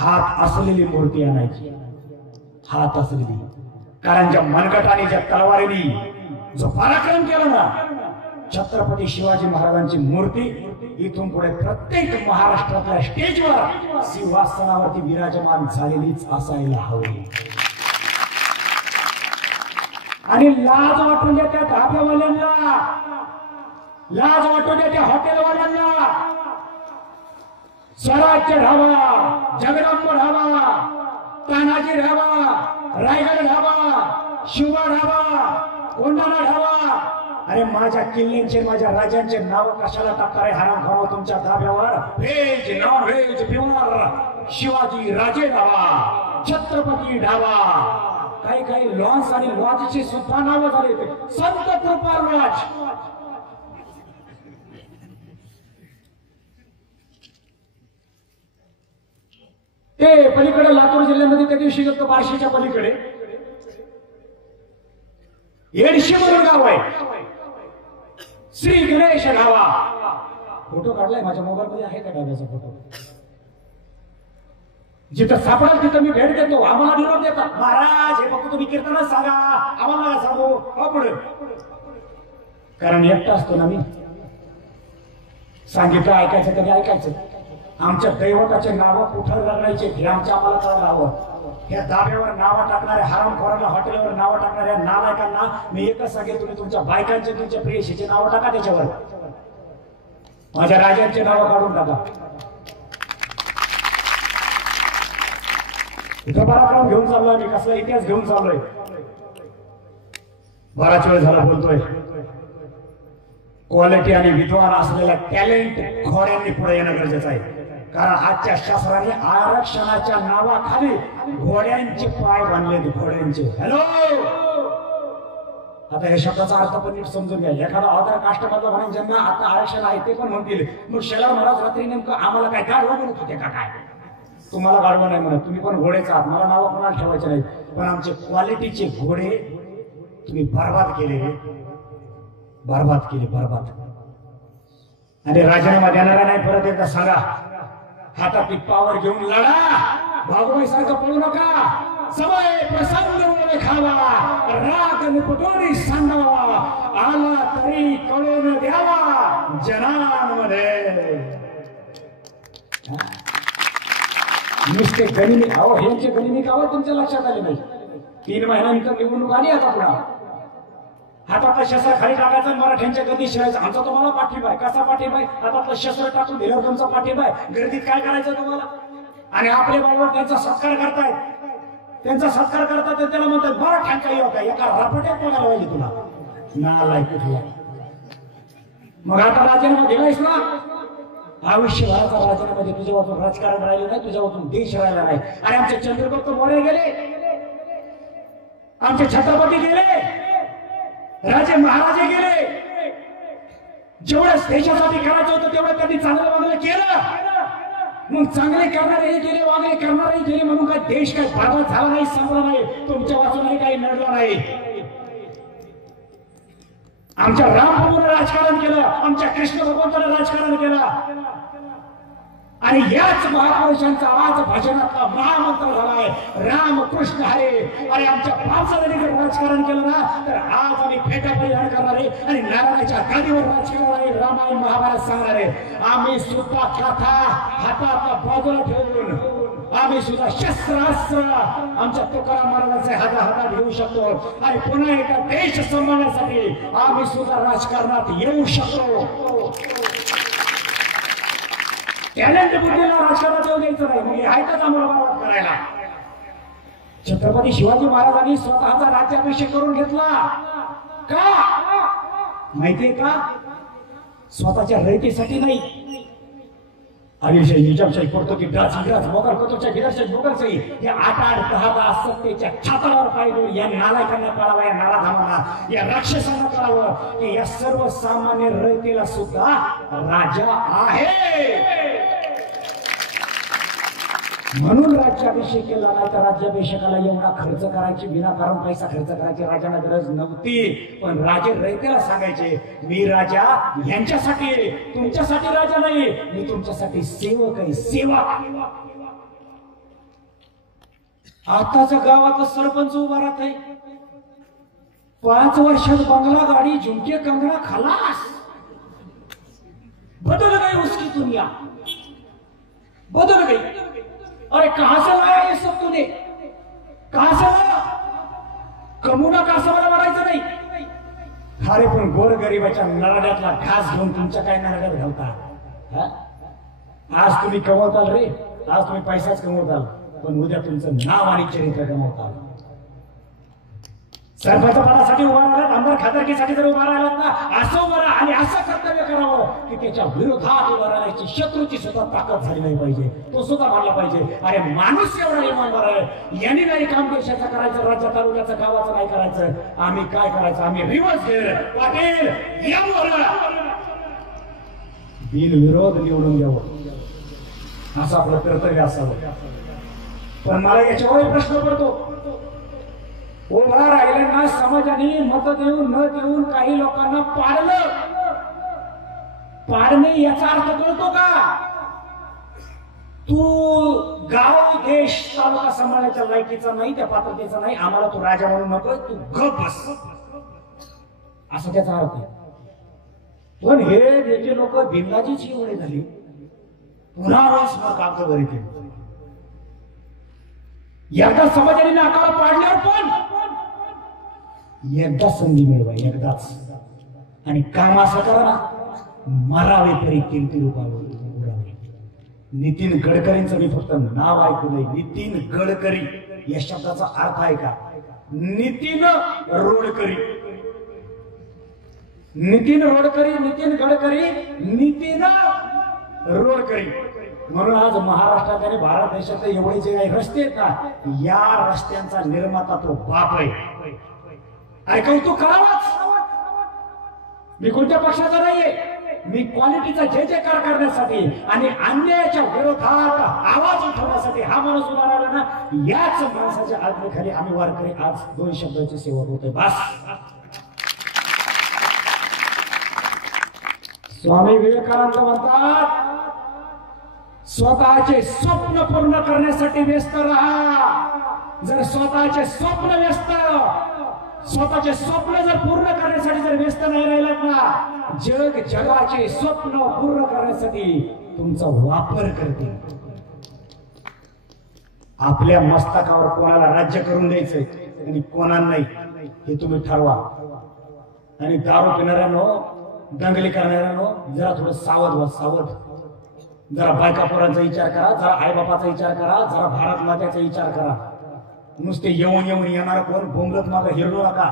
हात असलेली मूर्ती आणायची, हात असलेली. कारण ज्या मनगटाने, ज्या तलवारीने जो पराक्रम केला ना, छत्रपती शिवाजी महाराजांची मूर्ती इथून पुढे प्रत्येक महाराष्ट्रातल्या स्टेजवर सिंहासनावरती विराजमान झालेलीच असायला हवी. आणि लाज वाटून द्या त्या ढाब्यावाल्यांना, लाज वाटून द्या त्या हॉटेलवाल्यांना. स्वराज्य ढाबा, जगदंब ढाबा, तानाजी ढाबा, रायगड ढाबा, शिवा ढाबा, कोंढाणा ढाबा. अरे माझ्या किल्ल्यांचे, माझ्या राजांचे नाव कशाला टाकताय हरामखोर तुमच्या धाब्यावर? Veg, non veg, pure Shivaji राजे ढाबा, छत्रपती ढाबा. काही काही लॉन्स आणि लॉजचे सुद्धा नाव झाले, संत कृपा लॉज. ते पलीकडे लातूर जिल्ह्यामध्ये त्या दिवशी गेलो बार्शीच्या पलीकडे, येडशी म्हणून गाव आहे, श्री गणेश गावा. फोटो काढलाय माझ्या मोबाईल मध्ये, आहे का डाव्याचा फोटो? जिथं सापडाल तिथं मी भेट देतो. आम्हाला निरोप देतात, महाराज हे फक्त तुम्ही कीर्तनच सांगा, आम्हाला सांगू पुढे. कारण एकटा असतो ना मी, सांगितलं ऐकायचं तरी ऐकायचं. आमच्या दैवताचे नाव कुठं रंगायचे हे आम्हाला कळलं हवं. या दाब्यावर नावं टाकणाऱ्या हरामखोराला, हॉटेलवर नावं टाकणाऱ्या नालायकांना मी एकच सांगेन, तुम्ही तुमच्या बायकांचे, तुमच्या प्रेयसीचे नावं टाका त्याच्यावर. माझ्या राजांचे नावं काढून टाका. इथं पराक्रम घेऊन चाललोय मी, कसला इतिहास घेऊन चाललोय. बराच वेळ झाला बोलतोय. क्वालिटी आणि विद्वान असलेला टॅलेंट घोड्यांनी पुढे येणं गरजेचं आहे. कारण आजच्या शास्त्राने आरक्षणाच्या नावाखाली घोड्यांचे पाय बांधले, घोड्यांचे. हॅलो, आता या शब्दाचा अर्थ पण नीट समजून घ्या. एखादा ऑदर कास्टमधला म्हणून ज्यांना आता आरक्षण आहे ते पण म्हणतील, मग शेलार महाराज रात्री नेमकं आम्हाला काय गाढवा म्हणत होते का काय? तुम्हाला गाढवा नाही म्हणत, तुम्ही पण घोडेच आहात. मला नावं कोणाला ठेवायचे नाही, पण आमचे क्वालिटीचे घोडे तुम्ही बरबाद केले, बरबाद केले, बरबाद. आणि राजीनामा देणारा नाही, परत एकदा सांगा, हातात पावर घेऊन लढा, भागवाई सारखं पळू नका. समय प्रसंग खावा, राग निपटोरी सांगावा, आला तरी कळून द्यावा जनांमध्ये. नुसते गनिमी, अहो यांचे गनिमी कावं तुमच्या लक्षात आले नाही. 3 महिन्यानंतर निवडणूक आली आता पुन्हा. हातातलं शस्त्र खाली टाकायचं, मराठ्यांच्या गर्दीत शिरायचं. आमचा तुम्हाला पाठिंबा आहे. कसा पाठिंबा आहे? हातातलं शस्त्र टाकून दिल्यावर तुमचा पाठिंबा आहे. गर्दीत काय करायचं तुम्हाला? आणि आपले बाबा त्यांचा सत्कार करतायत, त्यांचा सत्कार करतात, त्याला म्हणतात मराठ्यांचा योग आहे. एका रपट्यात बघायला पाहिजे तुला, नालाय कुठला. मग आता राजीनामा दिलायस ना, आयुष्यभराचा राजीनामा दे. तुझ्या वाचून राजकारण राहिलं नाही, तुझ्या वाचून देश राहिला नाही. आणि आमचे चंद्रगुप्त मौर्य गेले, आमचे छत्रपती गेले, राजे महाराजे गेले. जेवढं देशासाठी करायचं होतं तेवढं त्यांनी चांगलं वागलं केलं. मग चांगले करणारेही गेले, वागले करणारेही गेले, म्हणून काय देश काय बरबाद झाला नाही, संपला नाही, तुमच्या वाचूनही काही नडलं नाही. आमच्या रामप्रभूने राजकारण केलं, आमच्या कृष्ण भगवंताने राजकारण केलं. आणि याच महापुरुषांचा आज भजनातला महामंत्र झालाय, राम कृष्ण हरे. आणि आमच्या पावसाने जर राजकारण केलं ना, तर आज आम्ही फेटा परिधान करणार आहे आणि नारायणाच्या गादीवर राजकारण आहे, रामायण महाभारत सांगणार आहे. आम्ही सुद्धा कथा हातात बाजूला ठेवून, आम्ही सुद्धा शस्त्रास्त्र आमच्या तुकाराम महाराजांचे हातात घेऊ शकतो. आणि पुन्हा एका देश सांभाळण्यासाठी आम्ही सुद्धा राजकारणात येऊ शकतो. टॅलेंट बुद्धीला राजकारणात येऊ द्यायचं नाही, म्हणजे आहेतच आम्हाला बरबाद करायला. छत्रपती शिवाजी महाराजांनी स्वतःचा राज्याभिषेक करून घेतला का माहितीये का? स्वतःच्या रयतेसाठी नाही. आदिलशाही, निजामशाही, पोर्तुगीज, राजगिराज, मोगल, कुतुबशाही, बिदरशाही, मुघलशाही, या 8-10 सत्तेच्या छातावर पाहिजे. या नालायकांना कळावं, या नाराधामांना, या राक्षसांना कळावं की या सर्वसामान्य रयतेला सुद्धा राजा आहे. म्हणून राज्याभिषेक केला, नाही तर राज्याभिषेकाला एवढा खर्च करायची, विनाकारण पैसा खर्च करायची राजांना गरज नव्हती. पण राजे रयतेला सांगायचे, मी राजा यांच्यासाठी, तुमच्यासाठी राजा नाही, मी तुमच्यासाठी सेवक आहे, सेवा. आताच्या गावाचा सरपंच उभा राहत आहे, 5 वर्षात बंगला, गाडी, झुमके, कंगना, खलास. बदल गई उसकी दुनिया, बदल गई. अरे कहां से लाया ये सब तूने, कहां से लाया? कमुना कासा मला म्हणायचं नाही. अरे पण गोर गरीबाच्या नरड्यातला घास घेऊन तुमच्या काय नरड्यात घालता? आज तुम्ही कमवताल रे, आज तुम्ही पैसाच कमवताल, पण उद्या तुमचं नाव आणि चरित्र कमवताल. सरपंच पदासाठी उभा राहिलात, आमदार खासदारकीसाठी जर उभा राहिलात ना, असं उभं राहा आणि असं कर्तव्य करावं की त्याच्या विरोधात उभा राहायची शत्रूची सुद्धा ताकद झाली नाही पाहिजे, तो सुद्धा मानला पाहिजे. अरे माणूस एवढा इमानदार आहे, यांनी नाही काम देशाचं करायचं, राज्य तालुक्याचं, गावाचं नाही करायचं. आम्ही काय करायचं? आम्ही रिवर्स गेअर, पाटील यावर बिनविरोध निवडून द्यावं, असं आपलं कर्तव्य असावं. पण मला याच्यावर प्रश्न पडतो, उभा राहिला वाल्यांना समाजाने मत देऊन न देऊन काही लोकांना पाडलं. पाडणे याचा अर्थ कळतो का? तू गाव देश तालुका सांभाळण्याच्या लायकीचा नाही, त्या पात्रतेचा नाही, आम्हाला तू राजा म्हणून नको, तू गप बस, असं त्याचा अर्थ आहे. पण हे जे लोक बिंदाजीची एवढे झाली, पुन्हा वयस्कर कागद वगैरे केले. एकदा समाजाने नाकाला पाडल्यावर पण एकदा संधी मिळवा, एकदाच. आणि काम असं करा ना, मरावे तरी कीर्ती रूपावर उरावे. नितीन गडकरींचं मी फक्त नाव ऐकू नये. नितीन गडकरी या शब्दाचा अर्थ आहे का? नितीन रोडकरी, नितीन रोडकरी, नितीन गडकरी, नितीन रोडकरी. म्हणून आज महाराष्ट्रात आणि भारत देशात एवढे जे काही रस्ते आहेत ना, या रस्त्यांचा निर्माता तो बाप आहे. अरे कौतुक करावाच. मी कोणत्या पक्षाचा नाहीये, मी क्वालिटीचा जयकार करण्यासाठी आणि अन्यायाच्या विरोधात आवाज उठवण्यासाठी हा माणूस उभा राहिला ना, याच माणसाच्या आज्ञेखाली आम्ही वारकरी आज 2 शब्दाची सेवा होतोय. बस. स्वामी विवेकानंद म्हणतात, स्वतःचे स्वप्न पूर्ण करण्यासाठी व्यस्त राहा. जर स्वतःचे स्वप्न स्वतःचे स्वप्न जर पूर्ण करण्यासाठी जर व्यस्त नाही राहिलात ना, जगाचे स्वप्न पूर्ण करण्यासाठी तुमचा वापर करते. आपल्या मस्तकावर कोणाला राज्य करून द्यायचंय आणि कोणाला नाही हे तुम्ही ठरवा. आणि दारू पिणाऱ्यांनो, दंगली करणाऱ्यांनो, जरा थोडं सावध व्हा, सावध. जरा बायका पोरांचा विचार करा, जरा आईबापाचा विचार करा, जरा भारत मातेचा विचार करा. नुसते येऊन येणार कोण बोंबलत मागा हिरडू नका.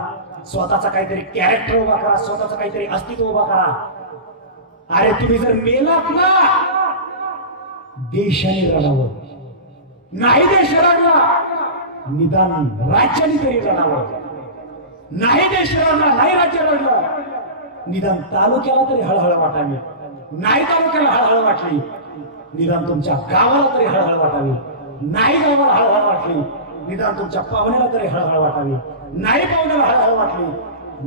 स्वतःचा काहीतरी कॅरेक्टर उभा करा, स्वतःचा काहीतरी अस्तित्व उभा करा. अरे तुम्ही जर मेलात ना, देशाने रडावं. नाही देश रडला, निदान राज्याने तरी रडावं. नाही देश रडला, नाही राज्य रडलं, निदान तालुक्याला तरी हळहळ वाटावी. नाही तालुक्याला हळहळ वाटली, निदान तुमच्या गावाला तरी हळहळ वाटावी. नाही गावाला हळहळ वाटली, निदान तुमच्या पाहुण्याला तरी हळहळ वाटावी. नाही पाहुण्याला हळहळ वाटली,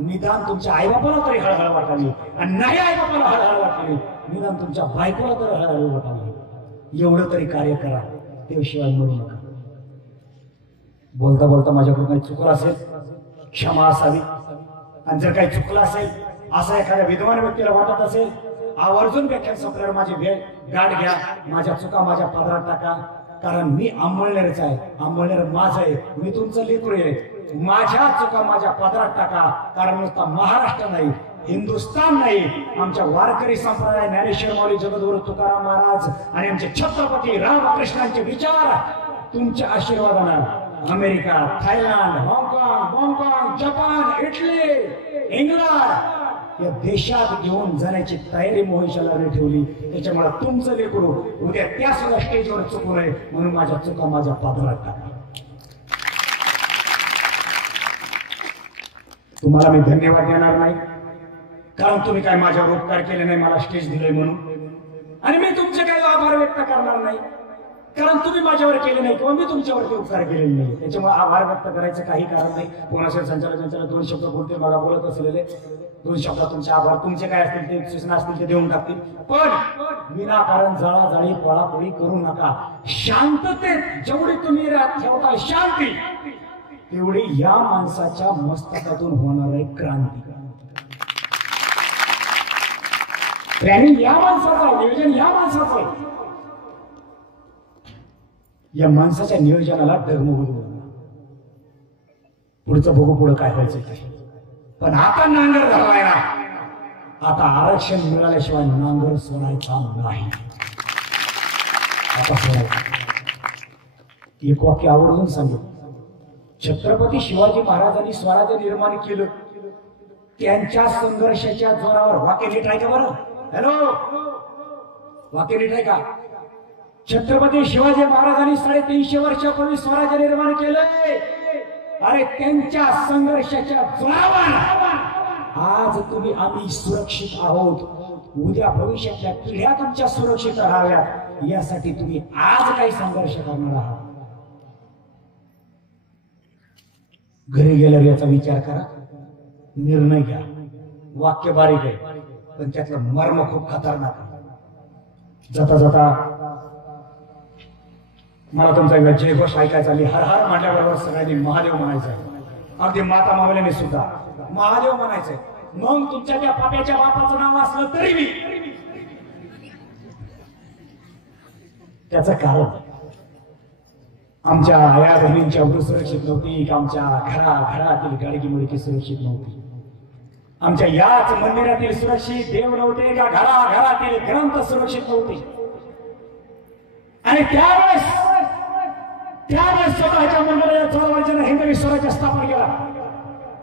निदान तुमच्या आईबापाला तरी हळहळ वाटावी. आणि नाही आईबापाला हळहळ वाटली, निदान तुमच्या बायकोला तरी हळहळ वाटावी. एवढं तरी कार्य करा, त्याशिवाय मरू नका. बोलता बोलता माझ्याकडून काही चुकलं असेल क्षमा असावी. आणि जर काही चुकलं असेल, असं एखाद्या विद्वान व्यक्तीला वाटत असेल, आवर्जून व्याख्यान संपल्यावर माझी गाठ घ्या, माझ्या चुका माझ्या पदरात टाका. कारण मी अंमळनेरचा आहे, अंमळनेर माझं आहे, मी तुमचं लेकरू आहे. माझ्या चुका माझ्या पदरात टाका. कारण नुसता महाराष्ट्र नाही, हिंदुस्थान नाही, आमच्या वारकरी संप्रदाय, ज्ञानेश्वर माऊली, जगद्गुरु तुकाराम महाराज आणि आमचे छत्रपती रामकृष्णांचे विचार तुमच्या आशीर्वादानं अमेरिका, थायलंड, हाँगकाँग, जपान, इटली, इंग्लंड या देशात घेऊन जाण्याची तयारी मोहित शलाने ठेवली. त्याच्यामुळे तुमचं लेकरू उद्या त्या सुद्धा स्टेजवर चुकू नये म्हणून माझ्या चुका माझ्या पादरात टाका. तुम्हाला मी धन्यवाद देणार नाही, कारण तुम्ही काय माझ्यावर उपकार केले नाही, मला स्टेज दिलंय म्हणून. आणि मी तुमचे काही आभार व्यक्त करणार नाही, कारण तुम्ही माझ्यावर केले नाही किंवा मी तुमच्यावरती उपकार केलेले नाही. त्याच्यामुळे आभार व्यक्त करायचं काही कारण नाही. कोणाशी संचालकांच्या 2 शब्द बोलते, मला बोलत असलेले 2 शब्दात तुमचे आभार. तुमचे काय असतील ते सूचना असतील ते देऊन टाकतील. पण विनाकारण जळाजळी पळापळी करू नका. शांततेत जेवढी तुम्ही ठेवता शांती, तेवढी या माणसाच्या मस्तकातून होणार आहे क्रांती. प्लॅनिंग या माणसाचं, नियोजन या माणसाचं. या माणसाच्या नियोजनाला डगमगू. पुढचं बघू, पुढं काय व्हायचं काय. पण आता नांगर धरलाय ना, आता आरक्षण मिळाल्याशिवाय नांगर सोडायचा नाही. आता सोडायचं. एक वाक्य आवर्जून सांगितलं. छत्रपती शिवाजी महाराजांनी स्वराज्य निर्माण केलं, त्यांच्या संघर्षाच्या जोरावर. वाक्य नीट आहे का बरं? हॅलो, वाक्य नीट आहे का? छत्रपती शिवाजी महाराजांनी 350 वर्षापूर्वी स्वराज्य निर्माण केलंय. अरे त्यांच्या संघर्षाच्या जोरावर आज तुम्ही आम्ही सुरक्षित आहोत. उद्या भविष्यातल्या पिढ्या तुमच्या सुरक्षित राहाव्यात यासाठी तुम्ही आज काही संघर्ष करणार आहात. घरी गेल्यावर याचा विचार करा, निर्णय घ्या. वाक्य बारीक आहे पण त्यातलं मर्म खूप खतरनाक आहे. जाता जाता मला तुमचा जय घोष ऐकायचा. हर हर म्हटल्याबरोबर सगळ्यांनी महादेव म्हणायचंय. अगदी माता मावल्याने सुद्धा महादेव म्हणायचंय. मग तुमच्या त्या पाप्याच्या बापाचं नाव असलं तरी मी त्याचं कारण आमच्या आया बहिणींची अवघड सुरक्षित नव्हती, आमच्या घरातील गाडगी मुलगी सुरक्षित नव्हती, आमच्या याच मंदिरातील सुरक्षित देव नव्हते का घरातील ग्रंथ सुरक्षित नव्हते. आणि त्यावेळेस स्वतःच्या मंदिराला चळवळीच्या हिंदवी स्वराज्य स्थापन केला.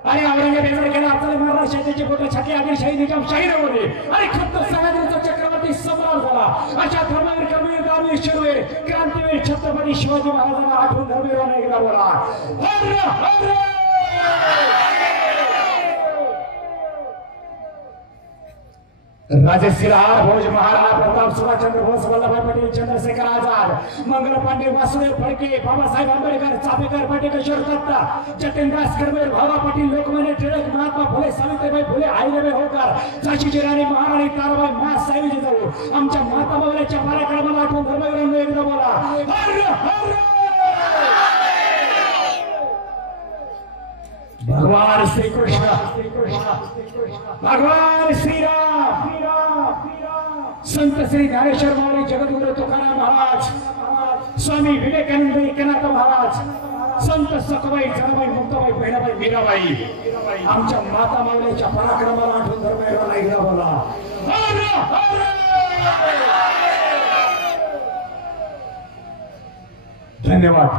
आणि औरंगजेबाने केला आपल्याला महाराज शाहीचे बोट छाती आदिलशाही निजामशाही होते आणि खद्द सह्याद्रीचा चक्रवर्ती सम्राट झाला. अशा धर्मवीर कर्मवीर दानवीर शूरवीर क्रांतीवीर छत्रपती शिवाजी महाराजांना आठवून धर्मवीरांना एकदा बोला हर हर. राजे सिरहार भोज महाराणा प्रताप सुभाषचंद्र बोस वल्लभभाई पटेल चंद्रशेखर आझाद मंगल पांडे वासुदेव फडके बाबासाहेब आंबेडकर चापेकर पाटेश्वर दत्ता जतीनदास कडबेर भावा पाटील लोकमान्य टिळक महात्मा फुले सावित्रीबाई फुले अहिल्याबाई होळकर झाशीची राणी महाराणी ताराबाई महासाहेब जिजाऊ आमच्या माता मावल्याच्या पराक्रमाला आठवून धर्मवीरांना एकदा बोला हर हर. भगवान श्री कृष्ण भगवान श्रीराम संत श्री ज्ञानेश्वर माऊली जगद्गुरु तुकाराम महाराज स्वामी विवेकानंद एकनाथ महाराज संत सखबाई जनाबाई मुक्ताबाई बहिणाबाई मीराबाई आमच्या माता मावल्याच्या पराक्रमाला आठवून धर्मवीरांना एकदा बोला हर हर. धन्यवाद.